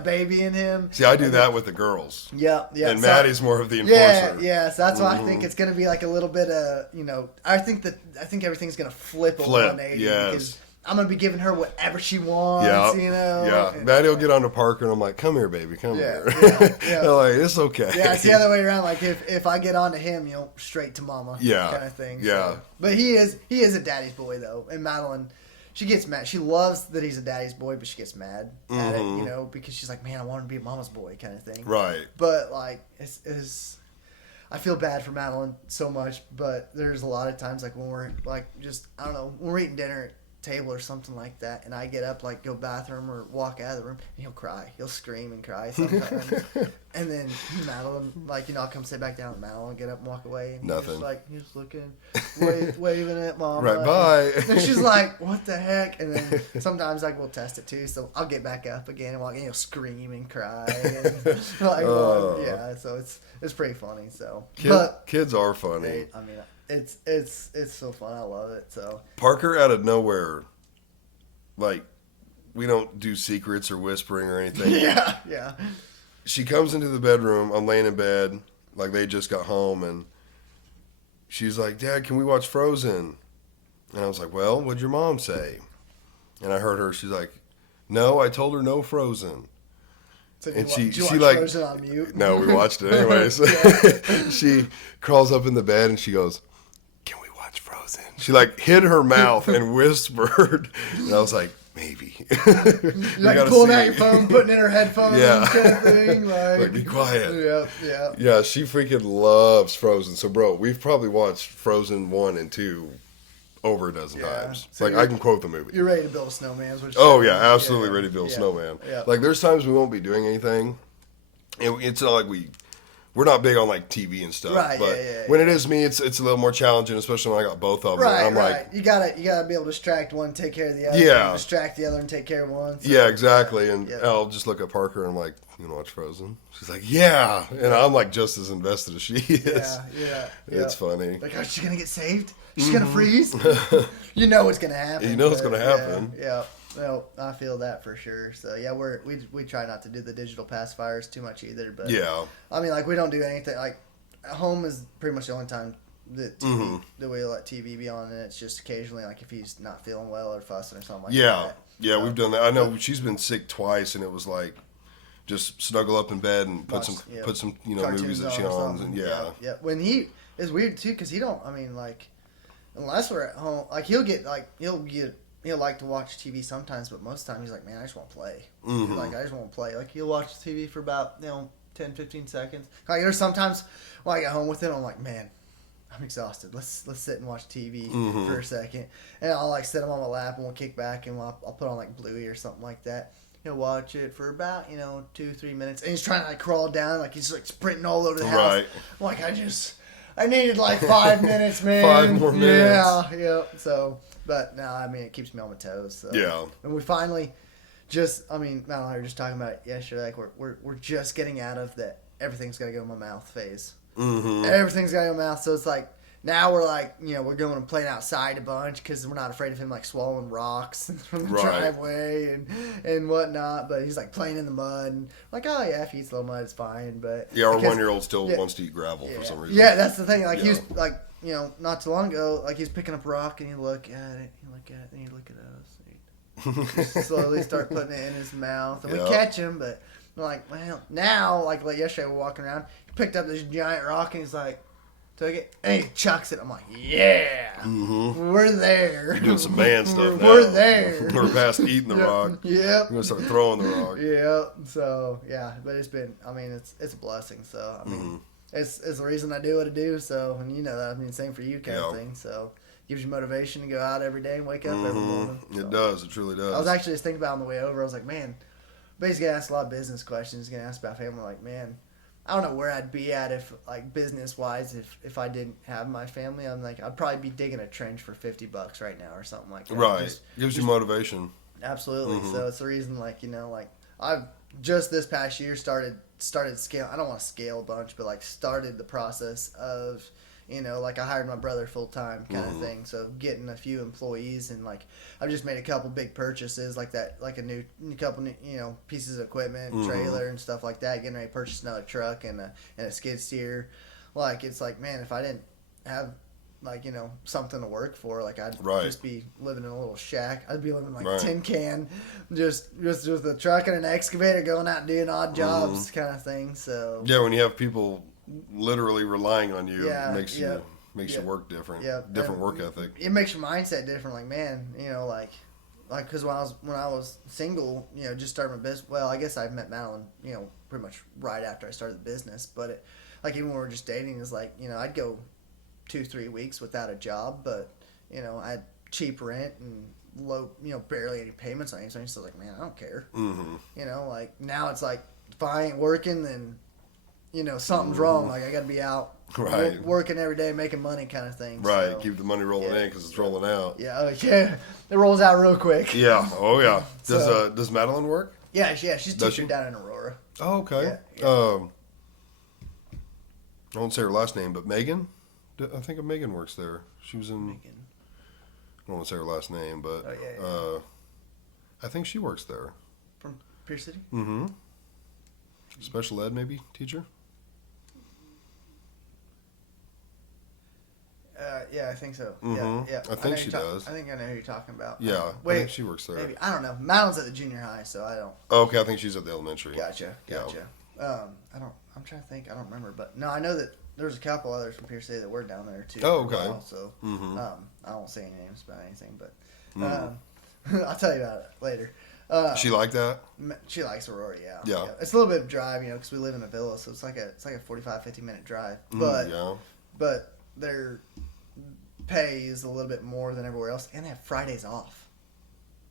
babying him. See, I do that with the girls. Yeah. And so, Maddie's more of the enforcer. Yeah. So that's why I think it's going to be like a little bit of I think everything's going to flip on 180. Yes. Because I'm going to be giving her whatever she wants, Yeah. Maddie will get on to Parker, and I'm like, come here, baby, come here. Yeah. They're like, it's okay. Yeah, it's the other way around. Like, if I get on to him, straight to mama. Yeah. Kind of thing. Yeah. So. But he is a daddy's boy, though. And Madeline, she gets mad. She loves that he's a daddy's boy, but she gets mad at it, because she's like, man, I want him to be a mama's boy kind of thing. Right. But, like, it's I feel bad for Madeline so much, but there's a lot of times, like, when we're, like, just, I don't know, when we're eating dinner table or something like that, and I get up, like, go bathroom or walk out of the room, and he'll cry. He'll scream and cry sometimes. And then Madeline, like, I'll come sit back down with Madeline, get up and walk away, and nothing. He's just looking, waving at Mom. Right, bye. And she's like, what the heck? And then sometimes, like, we'll test it too, so I'll get back up again and walk, and he'll scream and cry. And, like, so it's pretty funny, so. Kids are funny. I mean, it's so fun. I love it. So Parker out of nowhere, like, we don't do secrets or whispering or anything. Yeah. She comes into the bedroom. I'm laying in bed, like they just got home, and she's like, "Dad, can we watch Frozen?" And I was like, "Well, what'd your mom say?" And I heard her. She's like, "No, I told her no Frozen." So and she like, Frozen on mute? No, we watched it anyways. She crawls up in the bed and she goes, "Can we watch Frozen?" She like hid her mouth and whispered, and I was like, maybe. You're like pulling out your phone, putting in her headphones, Yeah. kind of thing. Like, Be quiet. Yeah. Yeah, she freaking loves Frozen. So, bro, we've probably watched Frozen 1 and 2 over a dozen times. So I can quote the movie. You're ready to build a snowman. Oh, yeah, absolutely ready to build a snowman. Yeah. Like, there's times we won't be doing anything. And it's not like we're not big on, like, TV and stuff. Right, but when it is me, it's a little more challenging, especially when I got both of them. Right, I'm like, you gotta be able to distract one, take care of the other. Yeah. Distract the other and take care of one. So, yeah, exactly. And yeah. I'll just look at Parker and I'm like, you want to watch Frozen? She's like, yeah. And I'm like just as invested as she is. Yeah. It's funny. Like, is she gonna get saved? She's gonna freeze? You know what's gonna happen. You know what's gonna happen. Yeah. Well, I feel that for sure. So yeah, we try not to do the digital pacifiers too much either. But Yeah. I mean, like, we don't do anything. Like, home is pretty much the only time that we let TV be on, and it's just occasionally, like, if he's not feeling well or fussing or something like that. Yeah, we've done that. I know she's been sick twice, and it was like just snuggle up in bed and put some movies that she owns, and yeah. When it's weird too, because he don't. I mean, like, unless we're at home, like, he'll like to watch TV sometimes, but most of the time he's like, man, I just want to play. Like, I just want to play. Like, he'll watch TV for about 10, 15 seconds. Like, there's sometimes when I get home with him, I'm like, man, I'm exhausted. Let's sit and watch TV for a second. And I'll, like, sit him on my lap and we'll kick back and I'll put on, like, Bluey or something like that. He'll watch it for about 2-3 minutes, and he's trying to, like, crawl down, like, he's like sprinting all over the house. Right. I'm like, I needed like 5 minutes, man. 5 more minutes. Yeah. So, but no, I mean, it keeps me on my toes. So. Yeah. And we finally Matt and I were just talking about it yesterday. Like, we're just getting out of that everything's got to go in my mouth phase. Everything's got to go in my mouth. So it's like, now we're like, we're going and playing outside a bunch because we're not afraid of him, like, swallowing rocks from the driveway and whatnot. But he's, like, playing in the mud. And like, oh, yeah, if he eats a little mud, it's fine. But yeah, our 1-year-old still wants to eat gravel for some reason. Yeah, that's the thing. Like, he was, like, not too long ago, like, he's picking up a rock and he'd look at it, and he'd look at us. He'd slowly start putting it in his mouth. And we catch him, but we're like, well, now, like yesterday we're walking around, he picked up this giant rock and he's like, took it, and he chucks it. I'm like, yeah, we're there. You're doing some man stuff now. We're there. We're past eating the rock. Yep. We're going to start throwing the rock. Yeah. So, yeah, but it's been, I mean, it's a blessing. So, I mean, it's the reason I do what I do. So, and you know that. I mean, same for you kind of thing. So, gives you motivation to go out every day and wake up every morning. So, it does. It truly does. I was actually just thinking about it on the way over. I was like, man, basically asked a lot of business questions. Going to ask about family. Like, man, I don't know where I'd be at if, like, business-wise, if I didn't have my family. I'm like, I'd probably be digging a trench for $50 right now or something like that. Right. Gives you motivation. Absolutely. So it's the reason, like, I've just this past year started scale. I don't want to scale a bunch, but, like, started the process of, like, I hired my brother full-time kind of thing. So getting a few employees, and, like, I've just made a couple big purchases like that, like a couple pieces of equipment, trailer and stuff like that, getting ready to purchase another truck and a skid steer. Like, it's like, man, if I didn't have, like, something to work for, like, I'd just be living in a little shack. I'd be living like a tin can, just with a truck and an excavator going out and doing odd jobs kind of thing. So yeah, when you have people literally relying on you, it makes you work different. Yeah, different work ethic. It makes your mindset different. Like, man, like because when I was single, just starting my business. Well, I guess I met Madeline, pretty much right after I started the business. But like, even when we were just dating, it's like, I'd go 2-3 weeks without a job, but I had cheap rent and low, barely any payments on anything. So I was like, man, I don't care. Like, now it's like, if I ain't working, then something's wrong. Like, I got to be out working every day, making money kind of thing. Right. So, keep the money rolling in because it's rolling out. Yeah. Yeah. It rolls out real quick. Yeah. Oh, yeah. Does Madeline work? Yeah. She's teaching down in Aurora. Oh, okay. Yeah. I won't say her last name, but Megan? I think Megan works there. She was in... Megan. I don't want to say her last name, but I think she works there. From Pierce City? Mm-hmm. Special ed, maybe? Teacher? Yeah, I think so. Mm-hmm. Yeah. I think she does. I think I know who you're talking about. Yeah, I think she works there. Maybe. I don't know. Madeline's at the junior high, so I don't... Oh, okay, I think she's at the elementary. Gotcha. Yeah. I'm trying to think. I don't remember. But, no, I know that there's a couple others from Pierce City that were down there, too. Oh, okay. So, Mm-hmm. I won't say any names about anything, but... I'll tell you about it later. She like that? She likes Aurora, yeah. Yeah. It's a little bit of drive, because we live in a villa, so it's like a 45-50 minute drive. But their pay is a little bit more than everywhere else, and they have Fridays off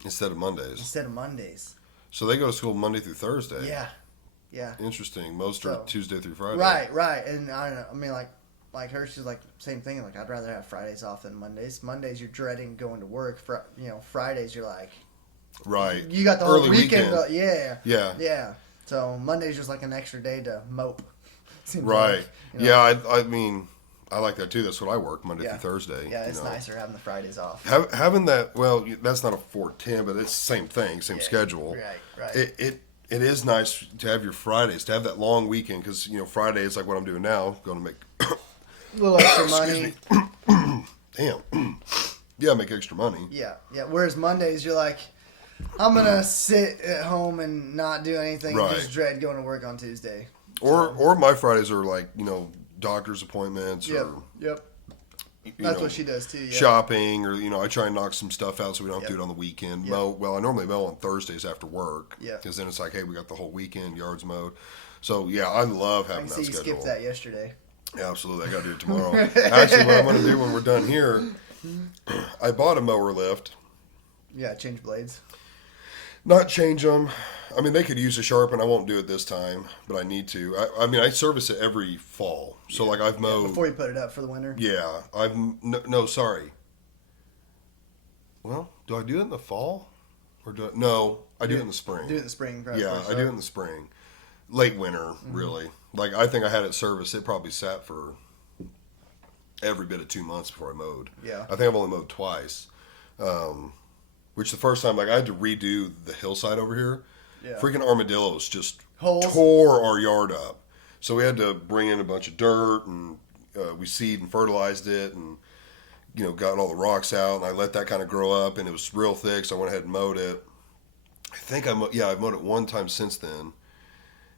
Instead of Mondays. So they go to school Monday through Thursday. Yeah. Interesting. Most are Tuesday through Friday. Right. And I don't know. I mean, like her, she's like same thing. Like I'd rather have Fridays off than Mondays. Mondays you're dreading going to work. Fridays you're like, right. You got the Early whole weekend. Yeah. So Monday's just like an extra day to mope. Right. Yeah. I mean, I like that too. That's what I work Monday through Thursday. Yeah, it's nicer having the Fridays off. Having that. Well, that's not a 4-10, but it's the same thing, same schedule. Right. It is nice to have your Fridays, to have that long weekend, because Friday is like what I'm doing now, going to make A little extra money. Damn. Yeah, make extra money. Yeah. Whereas Mondays, you're like, I'm gonna sit at home and not do anything, and just dread going to work on Tuesday. Or my Fridays are like doctor's appointments. Yep. That's what she does too. Yeah. Shopping, or I try and knock some stuff out so we don't have to do it on the weekend. Yep. I normally mow on Thursdays after work. Yeah. Because then it's like, hey, we got the whole weekend, yards mowed. So yeah, I love having that schedule. You skipped that yesterday. Yeah, absolutely. I got to do it tomorrow. Actually, what I'm going to do when we're done here, I bought a mower lift. Yeah, change blades. Not change them. I mean, they could use a sharpen. I won't do it this time, but I need to. I mean, I service it every fall. So, like, I've mowed... before you put it up for the winter? Yeah. No, sorry. Well, do I do it in the fall? No, I do it in the spring. Do it in the spring. Probably yeah, I do it in the spring. Late winter, really. Like, I think I had it serviced. It probably sat for every bit of 2 months before I mowed. Yeah. I think I've only mowed twice. Which the first time, like, I had to redo the hillside over here. Yeah. Freaking armadillos just tore our yard up. So we had to bring in a bunch of dirt, and we seed and fertilized it, and, got all the rocks out, and I let that kind of grow up, and it was real thick, so I went ahead and mowed it. I think I've mowed it one time since then.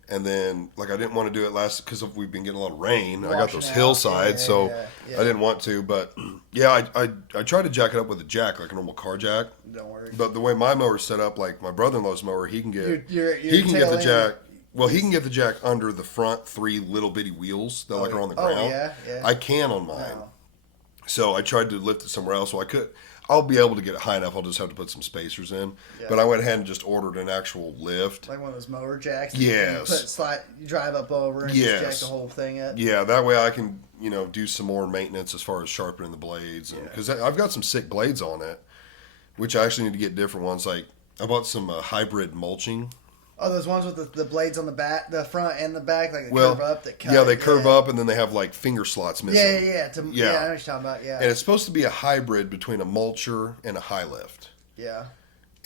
And then, like, I didn't want to do it last because we've been getting a lot of rain. I got those hillsides, so I didn't want to. But, yeah, I tried to jack it up with a jack, like a normal car jack. Don't worry. But the way my mower's set up, like my brother-in-law's mower, he can get he can get the jack. Well, he can get the jack under the front 3 little bitty wheels that are on the ground. Oh, yeah. I can on mine. No. So I tried to lift it somewhere else. Well, I'll be able to get it high enough. I'll just have to put some spacers in. Yeah. But I went ahead and just ordered an actual lift. Like one of those mower jacks? Yes. You drive up over and just jack the whole thing up? Yeah, that way I can, do some more maintenance as far as sharpening the blades. Because I've got some sick blades on it, which I actually need to get different ones. Like, I bought some hybrid mulching. Oh, those ones with the blades on the back, the front and the back, like curve up that cut. Yeah, they curve up and then they have like finger slots missing. Yeah. I know what you're talking about. Yeah, and it's supposed to be a hybrid between a mulcher and a high lift. Yeah,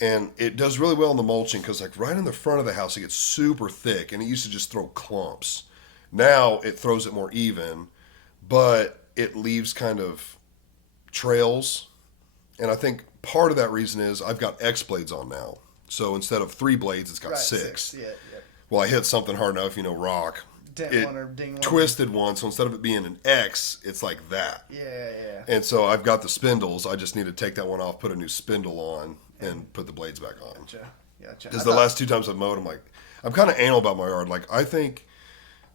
and it does really well in the mulching because like right in the front of the house it gets super thick, and it used to just throw clumps. Now it throws it more even, but it leaves kind of trails, and I think part of that reason is I've got X blades on now. So instead of 3 blades, it's got 6. Yeah. Well, I hit something hard enough, rock. Dent one or ding one. Twisted one, so instead of it being an X, it's like that. Yeah. And so I've got the spindles. I just need to take that one off, put a new spindle on, and put the blades back on. Gotcha. Because the last 2 times I've mowed, I'm kind of anal about my yard. Like, I think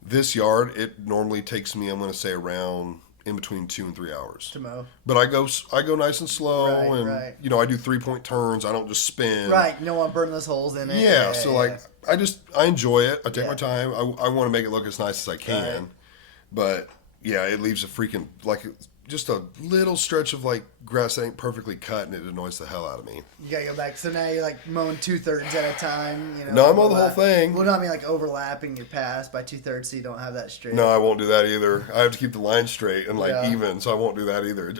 this yard, it normally takes me, I'm going to say, around in between 2 and 3 hours to mow. But I go nice and slow, and I do 3-point turns. I don't just spin. Right, you don't want to burn those holes in it. Yeah, I enjoy it. I take my time. I want to make it look as nice as I can. Right. But yeah, it leaves a freaking just a little stretch of grass that ain't perfectly cut, and it annoys the hell out of me. You gotta go back. So now you're mowing 2/3 at a time. No, I mow the whole thing. Well, no, I mean overlapping your pass by 2/3, so you don't have that straight. No, I won't do that either. I have to keep the line straight and even, so I won't do that either.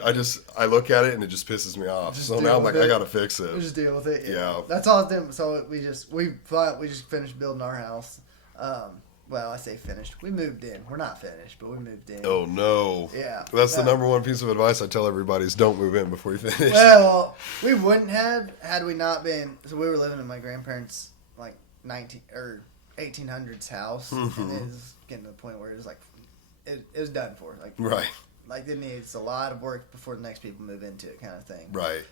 I look at it and it just pisses me off. So now I'm like, I gotta fix it. We'll just deal with it. Yeah. That's all it's doing. So we just finished building our house. Well, I say finished. We moved in. We're not finished, but we moved in. Oh, no. Yeah. That's the number one piece of advice I tell everybody is don't move in before you finish. Well, we wouldn't have had we not been. So we were living in my grandparents' 1800s house, and it was getting to the point where it was it was done for. Right. It needs a lot of work before the next people move into it, kind of thing. Right.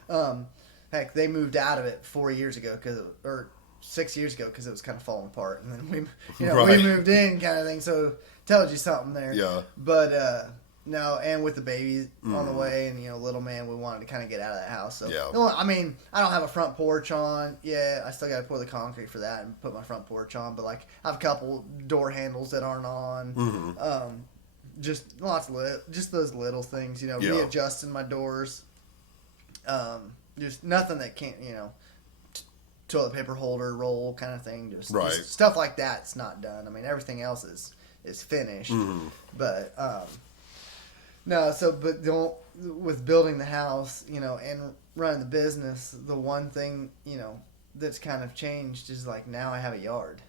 Heck, they moved out of it 4 years ago or 6 years ago because it was kind of falling apart, and then we Right. we moved in kind of thing. So tells you something there. Yeah. But no, and with the baby on the way, and little man, we wanted to kind of get out of that house. So Yeah. no, I mean, I don't have a front porch on. Yeah, I still got to pour the concrete for that and put my front porch on. But like, I have a couple door handles that aren't on. Just lots of just those little things, readjusting my doors. Just nothing that can't, toilet paper holder roll kind of thing. Just stuff like that's not done. I mean, everything else is finished. But no, but with building the house, and running the business, the one thing, that's kind of changed is like now I have a yard.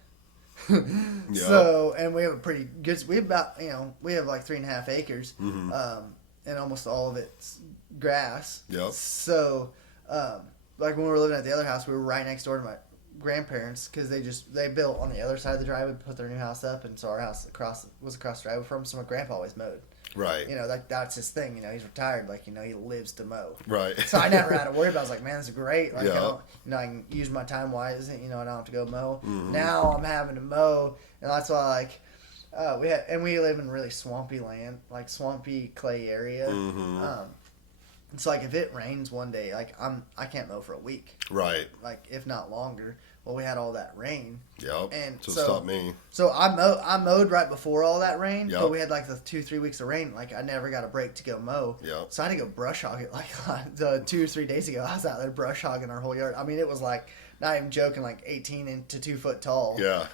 So, and we have a pretty good, we have about, we have like 3.5 acres, and almost all of it's grass. Yep. So, like when we were living at the other house, we were right next door to my grandparents because they built on the other side of the driveway, put their new house up, and so our house was across the driveway from them. So my grandpa always mowed. Right. That's his thing. He's retired. Like, he lives to mow. Right. So I never had to worry about it. I was like, man, this is great. Like, Yeah. I can use my time wisely. I don't have to go mow. Now I'm having to mow, and that's why, like, we live in really swampy land, like swampy clay area. It's like if it rains one day, like I can't mow for a week. Right. Like, if not longer. Well, we had all that rain. Yep. And so it stopped me. So I mowed right before all that rain. Yep. But we had like the 2-3 weeks of rain. Like, I never got a break to go mow. Yep. So I had to go brush hog it. Like, the 2 or 3 days ago, I was out there brush hogging our whole yard. I mean, it was like, not even joking, like 18 to 2 foot tall. Yeah.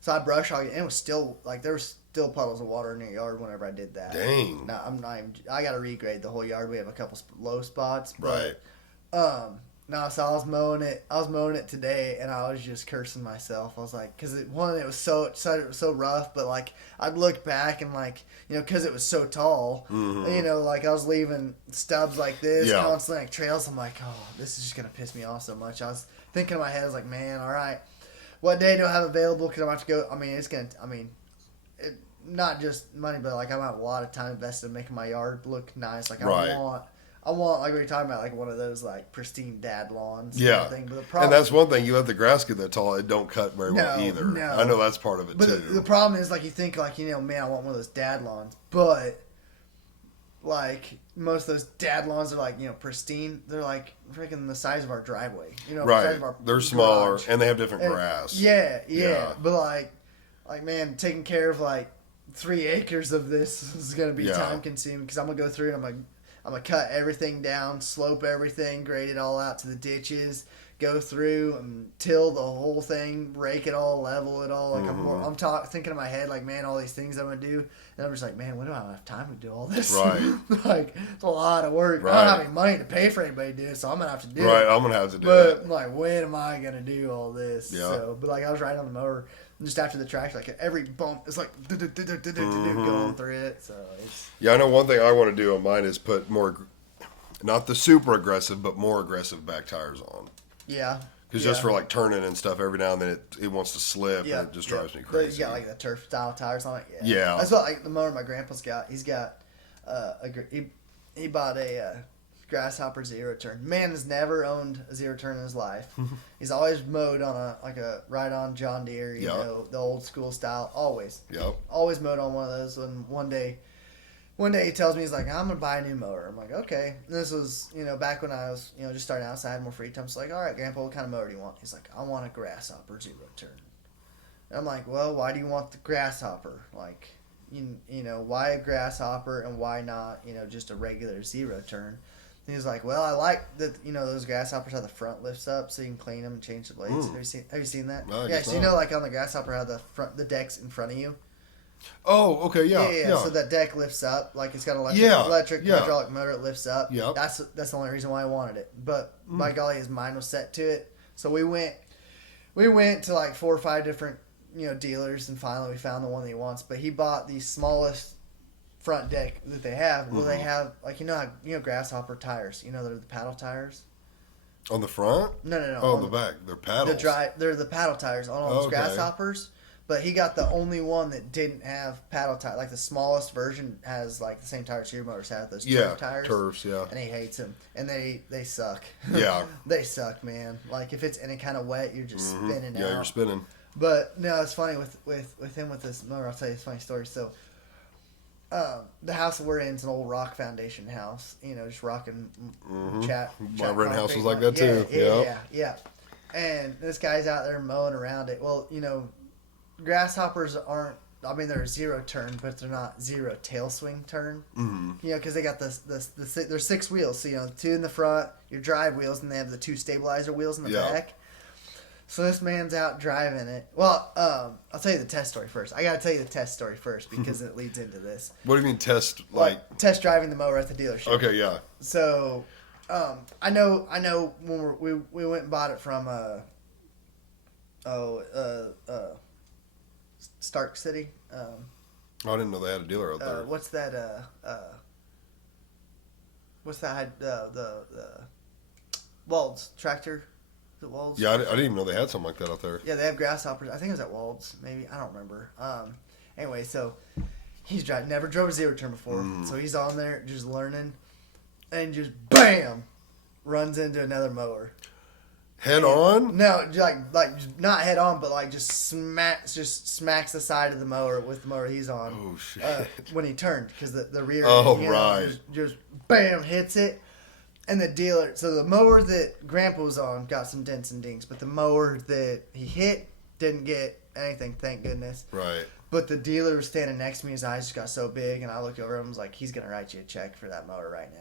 So I brush hogged it, and it was still like there was still puddles of water in the yard whenever I did that. Dang. No, I'm not even. I got to regrade the whole yard. We have a couple low spots. Right. But, no, so I was mowing it today, and I was just cursing myself. I was like, because it was so rough, but like I'd look back and like because it was so tall, like I was leaving stubs like this constantly, like trails. I'm like, oh, this is just gonna piss me off so much. I was thinking in my head, I was like, man, all right, what day do I have available? Because I'm about to go. I mean, not just money, but like I have a lot of time invested in making my yard look nice. Like I want, like we were talking about, like one of those like pristine dad lawns. Yeah. Thing. But And that's one thing. You let the grass get that tall, it don't cut very well either. No. I know that's part of it but too. The problem is, like, you think like, man, I want one of those dad lawns, but like most of those dad lawns are like, pristine. They're like freaking the size of our driveway. The size of our They're smaller garage. and they have different grass. Yeah. But like man, taking care of like 3 acres of this is gonna be time consuming because I'm gonna go through and I'm gonna cut everything down, slope everything, grade it all out to the ditches, go through and till the whole thing, rake it all, level it all. Like I'm thinking in my head, like, man, all these things I'm gonna do, and I'm just like, man, when do I have time to do all this? Right. Like, it's a lot of work. Right. I don't have any money to pay for anybody to do it, so I'm gonna have to do it. Right, I'm gonna have to do but it. I'm like, when am I gonna do all this? Yeah. So, but like I was riding on the mower. Just after the track, like every bump is like going through it. So it's I know one thing I want to do on mine is put more, not the super aggressive, but more aggressive back tires on. Yeah. Because just for like turning and stuff, every now and then it wants to slip and it just drives me crazy. But you got like the turf style tires on it. Yeah. That's what like the mower my grandpa's got. He's got he bought a grasshopper zero turn. Man has never owned a zero turn in his life. He's always mowed on a ride-on John Deere, the old school style. Always. Yep. Always mowed on one of those. And one day he tells me, he's like, I'm gonna buy a new mower. I'm like, okay. And this was back when I was just starting out, so I had more free time. So like, all right, Grandpa, what kind of mower do you want? He's like, I want a grasshopper zero turn. And I'm like, well, why do you want the grasshopper? Like, why a grasshopper and why not just a regular zero turn? And he's like, well, I like that, those grasshoppers how the front lifts up so you can clean them and change the blades. Have you seen that? No, I yeah, guess so not. like on the grasshopper how the deck's in front of you. Oh, okay, yeah. So that deck lifts up, like it's got an electric hydraulic motor. It lifts up. Yeah. That's the only reason why I wanted it. But by golly, his mind was set to it. So we went to like 4 or 5 different dealers, and finally we found the one that he wants. But he bought the smallest front deck that they have. Well, they have like grasshopper tires. They're the paddle tires. On the front? No. Oh, on the back. They're paddles. They're the paddle tires on all those grasshoppers. But he got the only one that didn't have paddle tire. Like the smallest version has like the same tires your motors have, those turf tires. Turfs, yeah. And he hates them. And they suck. Yeah. They suck, man. Like if it's any kind of wet, you're just spinning out. Yeah, you're spinning. But no, it's funny with him with this motor. I'll tell you a funny story. So the house that we're in is an old rock foundation house. You know, just rocking chat. My rent house was like concrete. that too. Yeah. And this guy's out there mowing around it. Well, you know, grasshoppers aren't. I mean, they're a zero turn, but they're not zero tail swing turn. Mm-hmm. You know, because they got there's 6 wheels. So you know, 2 in the front, your drive wheels, and they have the 2 stabilizer wheels in the back. So this man's out driving it. Well, I'll tell you the test story first. I got to tell you the test story first because it leads into this. What do you mean test? Like test driving the mower at the dealership. Okay, yeah. So, I know when we went and bought it from Stark City. I didn't know they had a dealer out there. What's that? The Walds tractor. Is it Walds? Yeah, I didn't even know they had something like that out there. Yeah, they have grasshoppers. I think it was at Walds. Maybe I don't remember. Anyway, so he's never drove a zero turn before, so he's on there just learning, and just bam, runs into another mower. Head on? No, like not head on, but like just smacks the side of the mower with the mower he's on. Oh shit! When he turned, because the rear. Oh right. Just bam hits it, and the dealer. So the mower that Grandpa was on got some dents and dings, but the mower that he hit didn't get anything. Thank goodness. Right. But the dealer was standing next to me. His eyes just got so big, and I looked over him and was like, he's going to write you a check for that motor right now.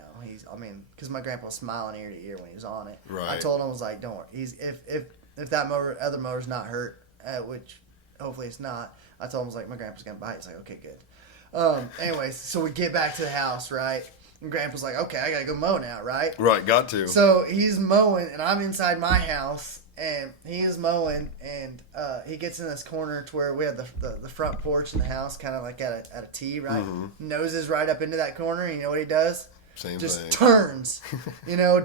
Because my grandpa was smiling ear to ear when he was on it. Right. I told him, I was like, don't worry. If that other motor's not hurt, which hopefully it's not, I told him, I was like, my grandpa's going to buy it. He's like, okay, good. Anyways, so we get back to the house, right? And Grandpa's like, okay, I got to go mow now, right? Right, got to. So he's mowing, and I'm inside my house. And he is mowing, and he gets in this corner to where we have the front porch in the house, kind of like at a T, right? Mm-hmm. Noses right up into that corner. And you know what he does? Same just thing. Turns,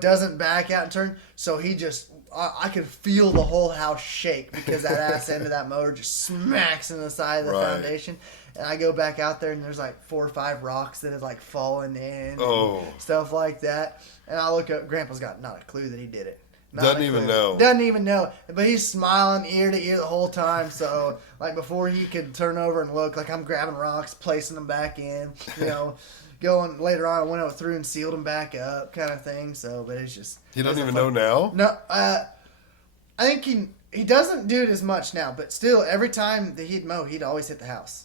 doesn't back out and turn. So he just, I could feel the whole house shake because that ass end of that motor just smacks in the side of the foundation. And I go back out there, and there's like 4 or 5 rocks that have like fallen in, and stuff like that. And I look up, Grandpa's got not a clue that he did it. Doesn't even know. Doesn't even know. But he's smiling ear to ear the whole time. So, like, before he could turn over and look, like, I'm grabbing rocks, placing them back in, going later on, I went through and sealed them back up, kind of thing. So, but it's just. He doesn't even know now? No. I think he doesn't do it as much now, but still, every time that he'd mow, he'd always hit the house.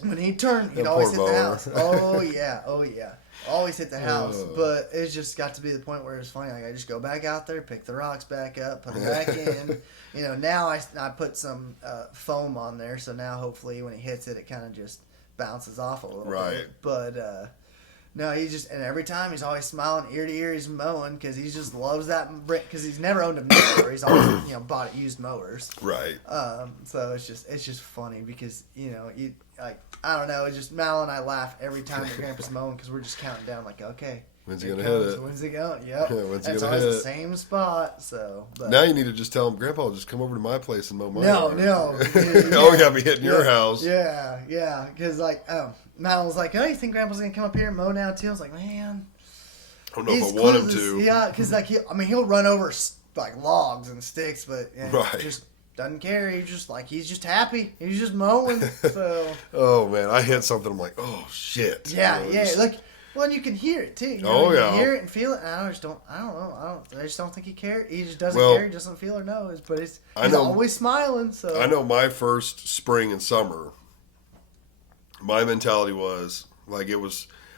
When he'd turn, he'd always hit the house. Oh, yeah. Always hit the house, but it's just got to be the point where it's funny. Like I just go back out there, pick the rocks back up, put them back in. Now I put some foam on there, so now hopefully when he hits it, it kind of just bounces off a little bit. But no, he just, and every time he's always smiling ear to ear. He's mowing because he just loves that because he's never owned a mower. He's always bought used mowers. Right. So it's just funny because you like. I don't know. It's just Mal and I laugh every time that Grandpa's mowing because we're just counting down like, okay, when's he gonna hit it? When's he going? Yep. When's he it's gonna always hit the it? same spot. So now you need to just tell him, Grandpa, just come over to my place and mow my No. Oh, yeah, be hitting your house. Yeah. Because Mal was like, oh, you think Grandpa's gonna come up here and mow now too? I was like, man, I don't know if I want him to. Yeah, because he'll run over like logs and sticks, but just. Doesn't care. He's just happy. He's just mowing. So. Oh man, I hit something. I'm like, oh shit. Yeah. Well, you can hear it too. You can hear it and feel it. And I don't know. I just don't think he cares. He just doesn't care. He doesn't feel or knows. But he's always smiling. So I know my first spring and summer. My mentality was like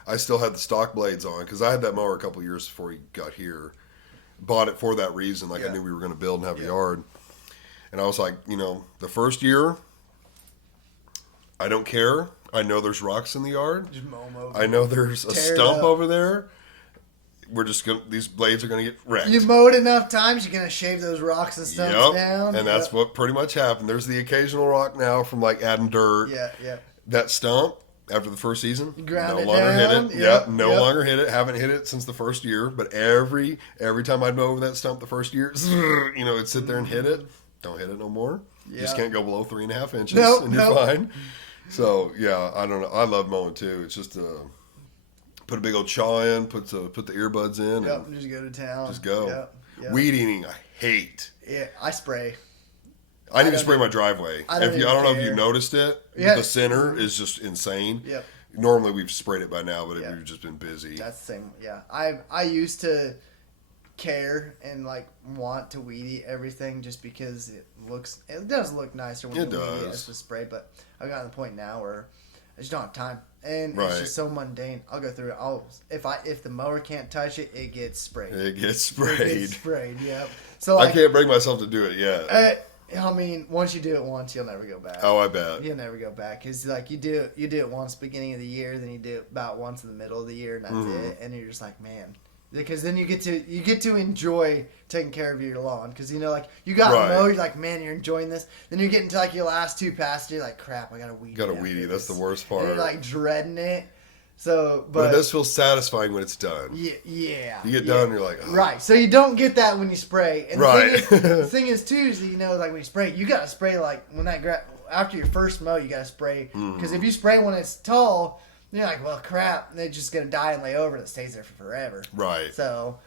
I still had the stock blades on because I had that mower a couple of years before he got here. Bought it for that reason. Like I knew we were going to build and have a yard. And I was like, the first year, I don't care. I know there's rocks in the yard. Just mow them over. I know there's a stump over there. We're just these blades are gonna get wrecked. You mowed enough times, you're gonna shave those rocks and stumps down. And that's what pretty much happened. There's the occasional rock now from like adding dirt. Yeah. That stump after the first season, no longer down. hit it. No longer hit it. Haven't hit it since the first year. But every time I'd mow over that stump the first year, it'd sit there and hit it. Don't hit it no more. You just can't go below 3.5 inches, Nope, and you're nope. fine. So yeah, I don't know. I love mowing too. It's just put a big old chaw in, put the earbuds in, Yep, and just go to town. just go. Yep. Weed eating, I hate. Yeah, I spray. I need to spray my driveway. I don't don't know if care. you noticed it. Yeah. The center is just insane. Yep. Normally we've sprayed it by now, but Yeah. we've just been busy. That's the same. Yeah, I used to care and like want to weed eat everything just because it does look nicer when It you weed does. eat as a spray. But I've gotten to the point now where I just don't have time, and Right. it's just so mundane. I'll go through it. If the mower can't touch it, it gets sprayed. It gets It sprayed. gets sprayed. Yep. So I like, can't bring myself to do it yet. I mean, once you do it once, you'll never go back. Oh, I bet. You'll never go back because like you do it once beginning of the year, then you do it about once in the middle of the year, and that's it. And you're just like, man, because then you get to enjoy taking care of your lawn because like you got Right. to mow. You're like, man, you're enjoying this. Then you're getting to like your last two passes. You're like, crap, I got to weed. Got a after weedy. That's this. the worst And part. you're like dreading it. So, but it but does feel satisfying when it's done. yeah. You get done, and you're like, oh. Right, so you don't get that when you spray. And Right. the thing is too, is like when you spray, you gotta spray like when after your first mow, you gotta spray because if you spray when it's tall, you're like, well, crap, they're just gonna die and lay over, and it stays there for forever. Right. So,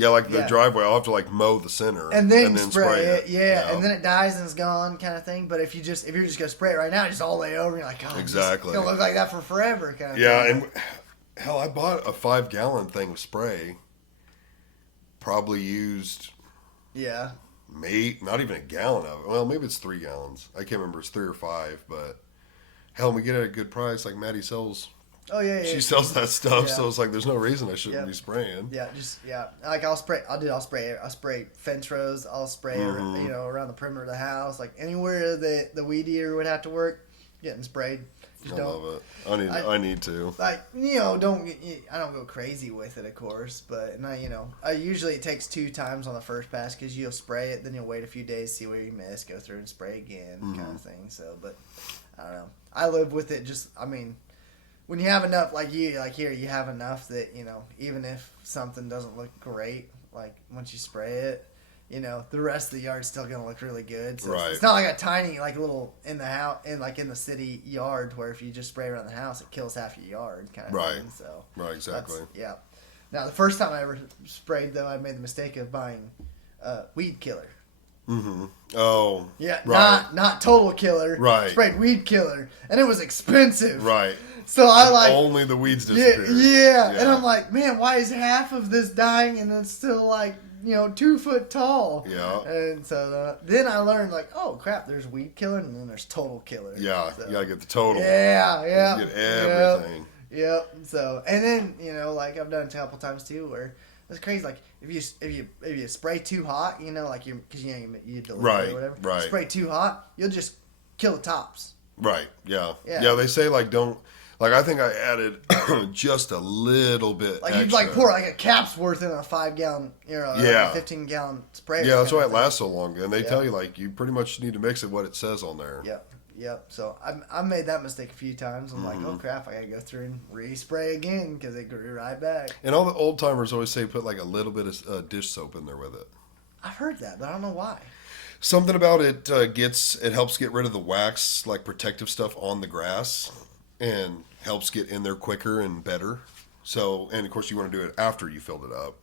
Yeah, like the Yeah. driveway, I'll have to like mow the center and then spray it, yeah, and then then it dies and it's gone, kind of thing. But if you're just gonna spray it right now, just all lay over, and you're like, oh, Exactly. it's gonna look like that for forever, kind of. yeah, thing. and hell, I bought a 5-gallon thing of spray. Probably used yeah. not even a gallon of it. Well, maybe it's 3 gallons. I can't remember. It's 3 or 5, but hell, we get it at a good price. Like Maddie sells. Oh yeah. She sells that stuff, Yeah. so it's like there's no reason I shouldn't Yep. be spraying. Yeah, like I'll spray fence rows. I'll spray around the perimeter of the house, like anywhere the weed eater would have to work, getting sprayed. Just I don't love it. I need to. like I don't go crazy with it, of course, but I usually it takes 2 times on the first pass because you'll spray it, then you'll wait a few days, see where you missed, go through and spray again, kind of thing. So, but I don't know. I live with it. When you have enough, like here, you have enough that, even if something doesn't look great, like once you spray it, the rest of the yard's still going to look really good. So Right. it's not like a tiny, like little in the house, in the city yard where if you just spray around the house, it kills half your yard kind of Right. thing. So Right, exactly. yeah. Now, the first time I ever sprayed, though, I made the mistake of buying weed killer. Mm-hmm. Oh. Yeah, Right. not total killer. Right. Sprayed weed killer, and it was expensive. Right. So I like Only the weeds yeah, disappear. yeah, and I'm like, man, why is half of this dying and it's still like 2 foot tall? Yeah. And so then I learned like, oh crap, there's weed killer and then there's total killer. Yeah, So, you gotta get the total. yeah, You get everything. Yep. So and then like I've done it a couple times too where it's crazy. Like if you spray too hot, like because you deliver Right, or whatever. right. Spray too hot, you'll just kill the tops. Right. Yeah. Yeah. Yeah. They say like don't. Like I think I added just a little bit. Like extra. you'd like pour like a cap's worth in a 5-gallon, Yeah. 15-gallon sprayer. Yeah, that's kind why of it thing. lasts so long. And they Yeah. tell you like you pretty much need to mix it what it says on there. Yep. So I made that mistake a few times. I'm Mm-hmm. like, oh crap, I gotta go through and respray again because it grew right back. And all the old timers always say put like a little bit of dish soap in there with it. I've heard that, but I don't know why. Something about it it helps get rid of the wax, like protective stuff on the grass, and helps get in there quicker and better. So, and of course, you want to do it after you filled it up.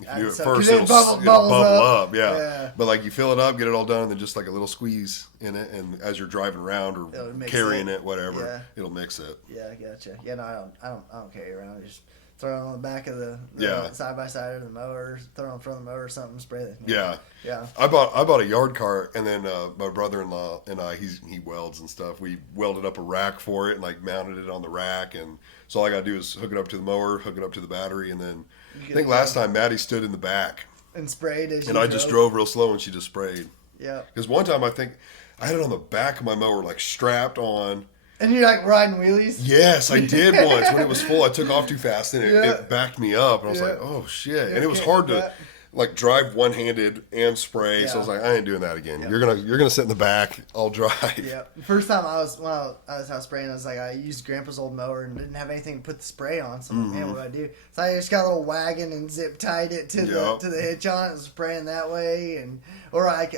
If you do it So- first, 'cause it bubbles bubble up. up. Yeah. Yeah. But like you fill it up, get it all done, and then just like a little squeeze in it, and as you're driving around or It'll mix carrying it. it, whatever, Yeah. it'll mix it. Yeah, I gotcha. Yeah, no, I don't carry it around. I just throw it on the back of the Yeah. side by side of the mower, throw it in front of the mower or something, spray it. Yeah. Yeah. I bought a yard cart, and then my brother-in-law and he welds and stuff. We welded up a rack for it and like mounted it on the rack, and so all I gotta do is hook it up to the mower, hook it up to the battery, and then I think last time Maddie stood in the back, And sprayed as and you I just drove real slow, and she just sprayed. Yeah. Because one time I think I had it on the back of my mower, like strapped on. And you're like riding wheelies? Yes, I did once when it was full. I took off too fast, and Yeah. it backed me up, and I was Yeah. like, "Oh shit!" Yeah, And it was can't hard do to. that. like drive one handed and spray. So I was like, I ain't doing that again. You're gonna sit in the back. I'll drive. Yeah. The first time I was out spraying, I was like, I used Grandpa's old mower and didn't have anything to put the spray on. So I'm like, man, what do I do? So I just got a little wagon and zip tied it to the hitch on it and spraying that way, or I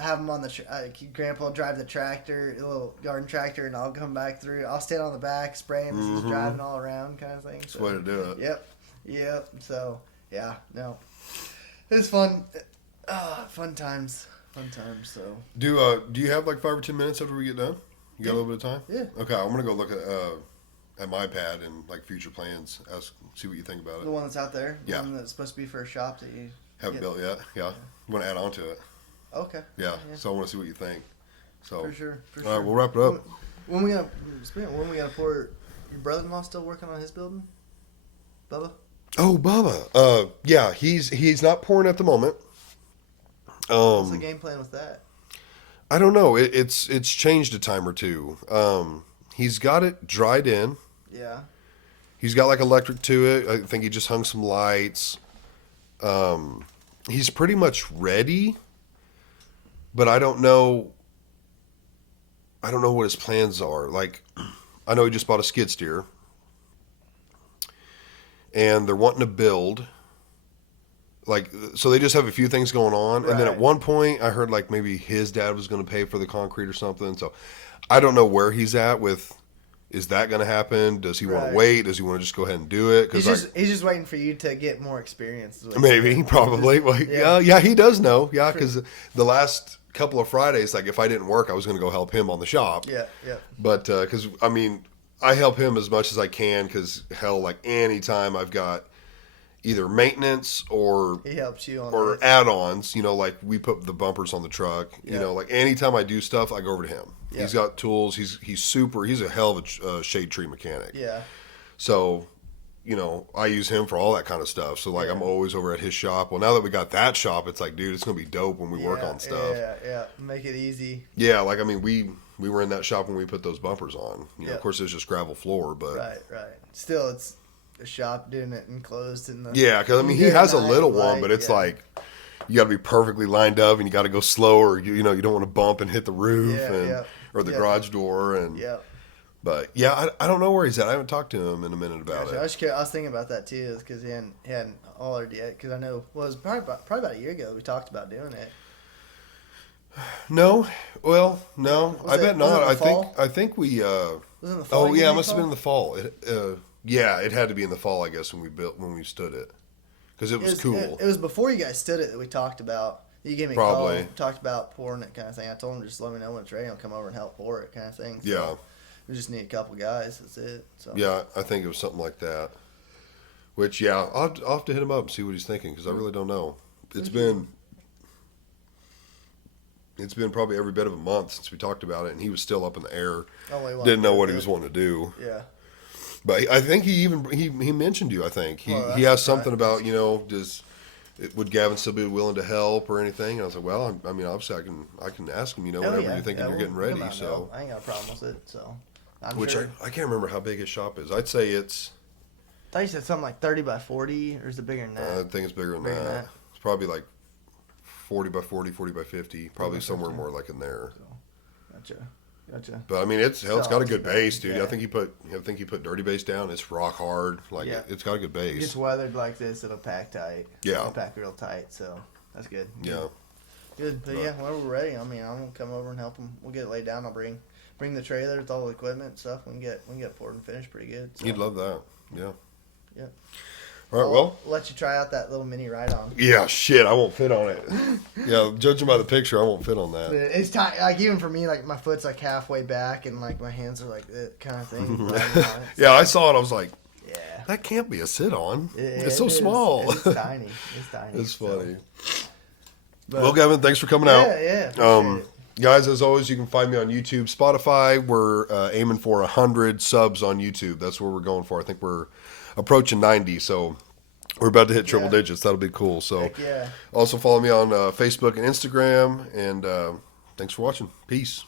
have him on Grandpa drive the tractor, a little garden tractor, and I'll come back through. I'll stand on the back spraying as he's driving all around, kind of thing. That's the way to do it. Yep. So yeah, no. It's fun. Fun times. So Do you have like 5 or 10 minutes after we get done? You got a little bit of time? Yeah. Okay, I'm gonna go look at my pad and like future plans. See what you think about it. The one that's out there. Yeah. The one that's supposed to be for a shop that you haven't built yet. Yeah. You want to add on to it? Okay. Yeah. So I want to see what you think. So for sure. All right, we'll wrap it up. When we gonna pour? Your brother-in-law still working on his building? Bubba. Oh, Bubba. Yeah, he's not pouring at the moment. What's the game plan with that? I don't know. It's changed a time or two. He's got it dried in. Yeah. He's got like electric to it. I think he just hung some lights. He's pretty much ready, but I don't know what his plans are. Like, I know he just bought a skid steer. And they're wanting to build, like, so they just have a few things going on. Right. And then at one point, I heard like maybe his dad was going to pay for the concrete or something. So I don't know where he's at with. Is that going to happen? Does he want to wait? Does he want to just go ahead and do it? He's just waiting for you to get more experience. Maybe, probably. Well, yeah, he does know. Yeah, because the last couple of Fridays, like if I didn't work, I was going to go help him on the shop. Yeah. But because I mean. I help him as much as I can because, hell, like anytime I've got either maintenance or he helps you on or add-ons, like we put the bumpers on the truck, like anytime I do stuff, I go over to him. Yeah. He's got tools. He's a hell of a shade tree mechanic. Yeah. So, I use him for all that kind of stuff. So, like, I'm always over at his shop. Well, now that we got that shop, it's like, dude, it's going to be dope when we work on stuff. Yeah. Make it easy. Yeah, like, I mean, we were in that shop when we put those bumpers on. Of course, it's just gravel floor, but... Right. Still, it's a shop doing it enclosed in the... Yeah, because, I mean, he has a little one, but it's like, you got to be perfectly lined up, and you got to go slow, or, you don't want to bump and hit the roof, or the garage door, and... Yeah. But, yeah, I don't know where he's at. I haven't talked to him in a minute about it. I was thinking about that, too, because he hadn't hollered yet, because I know... Well, it was probably about a year ago we talked about doing it. No, well, no, I bet not. I think we. Was it in the fall? Oh yeah, it must have been in the fall. Yeah, it had to be in the fall, I guess, when we stood it, because it was cool. It was before you guys stood it that we talked about. You gave me a call, talked about pouring it, kind of thing. I told him just let me know when it's ready. I'll come over and help pour it, kind of thing. So yeah, we just need a couple guys. That's it. So. Yeah, I think it was something like that. Which I'll have to hit him up and see what he's thinking because I really don't know. It's been probably every bit of a month since we talked about it, and he was still up in the air. Didn't know what he was wanting to do. Yeah. But I think he mentioned you. I think he asked something about would Gavin still be willing to help or anything? And I was like, well, I mean, obviously I can ask him. Whenever you're thinking you're getting ready. So I ain't got a problem with it. So I can't remember how big his shop is. I'd say it's. I thought you said something like 30 by 40, or is it bigger than that? I think it's bigger than that. It's probably like 40 by 40, 40 by 50, probably somewhere more like in there. So, gotcha. But I mean, it's got a good base, dude. Yeah. I think he put dirty base down. It's rock hard, it's got a good base. It gets weathered like this, it'll pack tight. Yeah, it'll pack real tight. So that's good. Yeah, good. But whenever we're ready, I mean, I'm gonna come over and help him. We'll get it laid down. I'll bring the trailer with all the equipment and stuff. We can get poured and finished pretty good. So. You'd love that. Yeah. Yeah. All right, well, I'll let you try out that little mini ride-on. Yeah, shit, I won't fit on it. Yeah, judging by the picture, I won't fit on that. It's tight. Like, even for me, like, my foot's, like, halfway back, and, like, my hands are, like, that kind of thing. Yeah, I saw it. I was like, yeah, that can't be a sit-on. It's so small. It's tiny. It's tiny. It's funny. Well, Gavin, thanks for coming out. Yeah. Guys, as always, you can find me on YouTube, Spotify. We're aiming for 100 subs on YouTube. That's what we're going for. I think we're approaching 90, so we're about to hit triple digits. That'll be cool. So also follow me on Facebook and Instagram, and thanks for watching. Peace.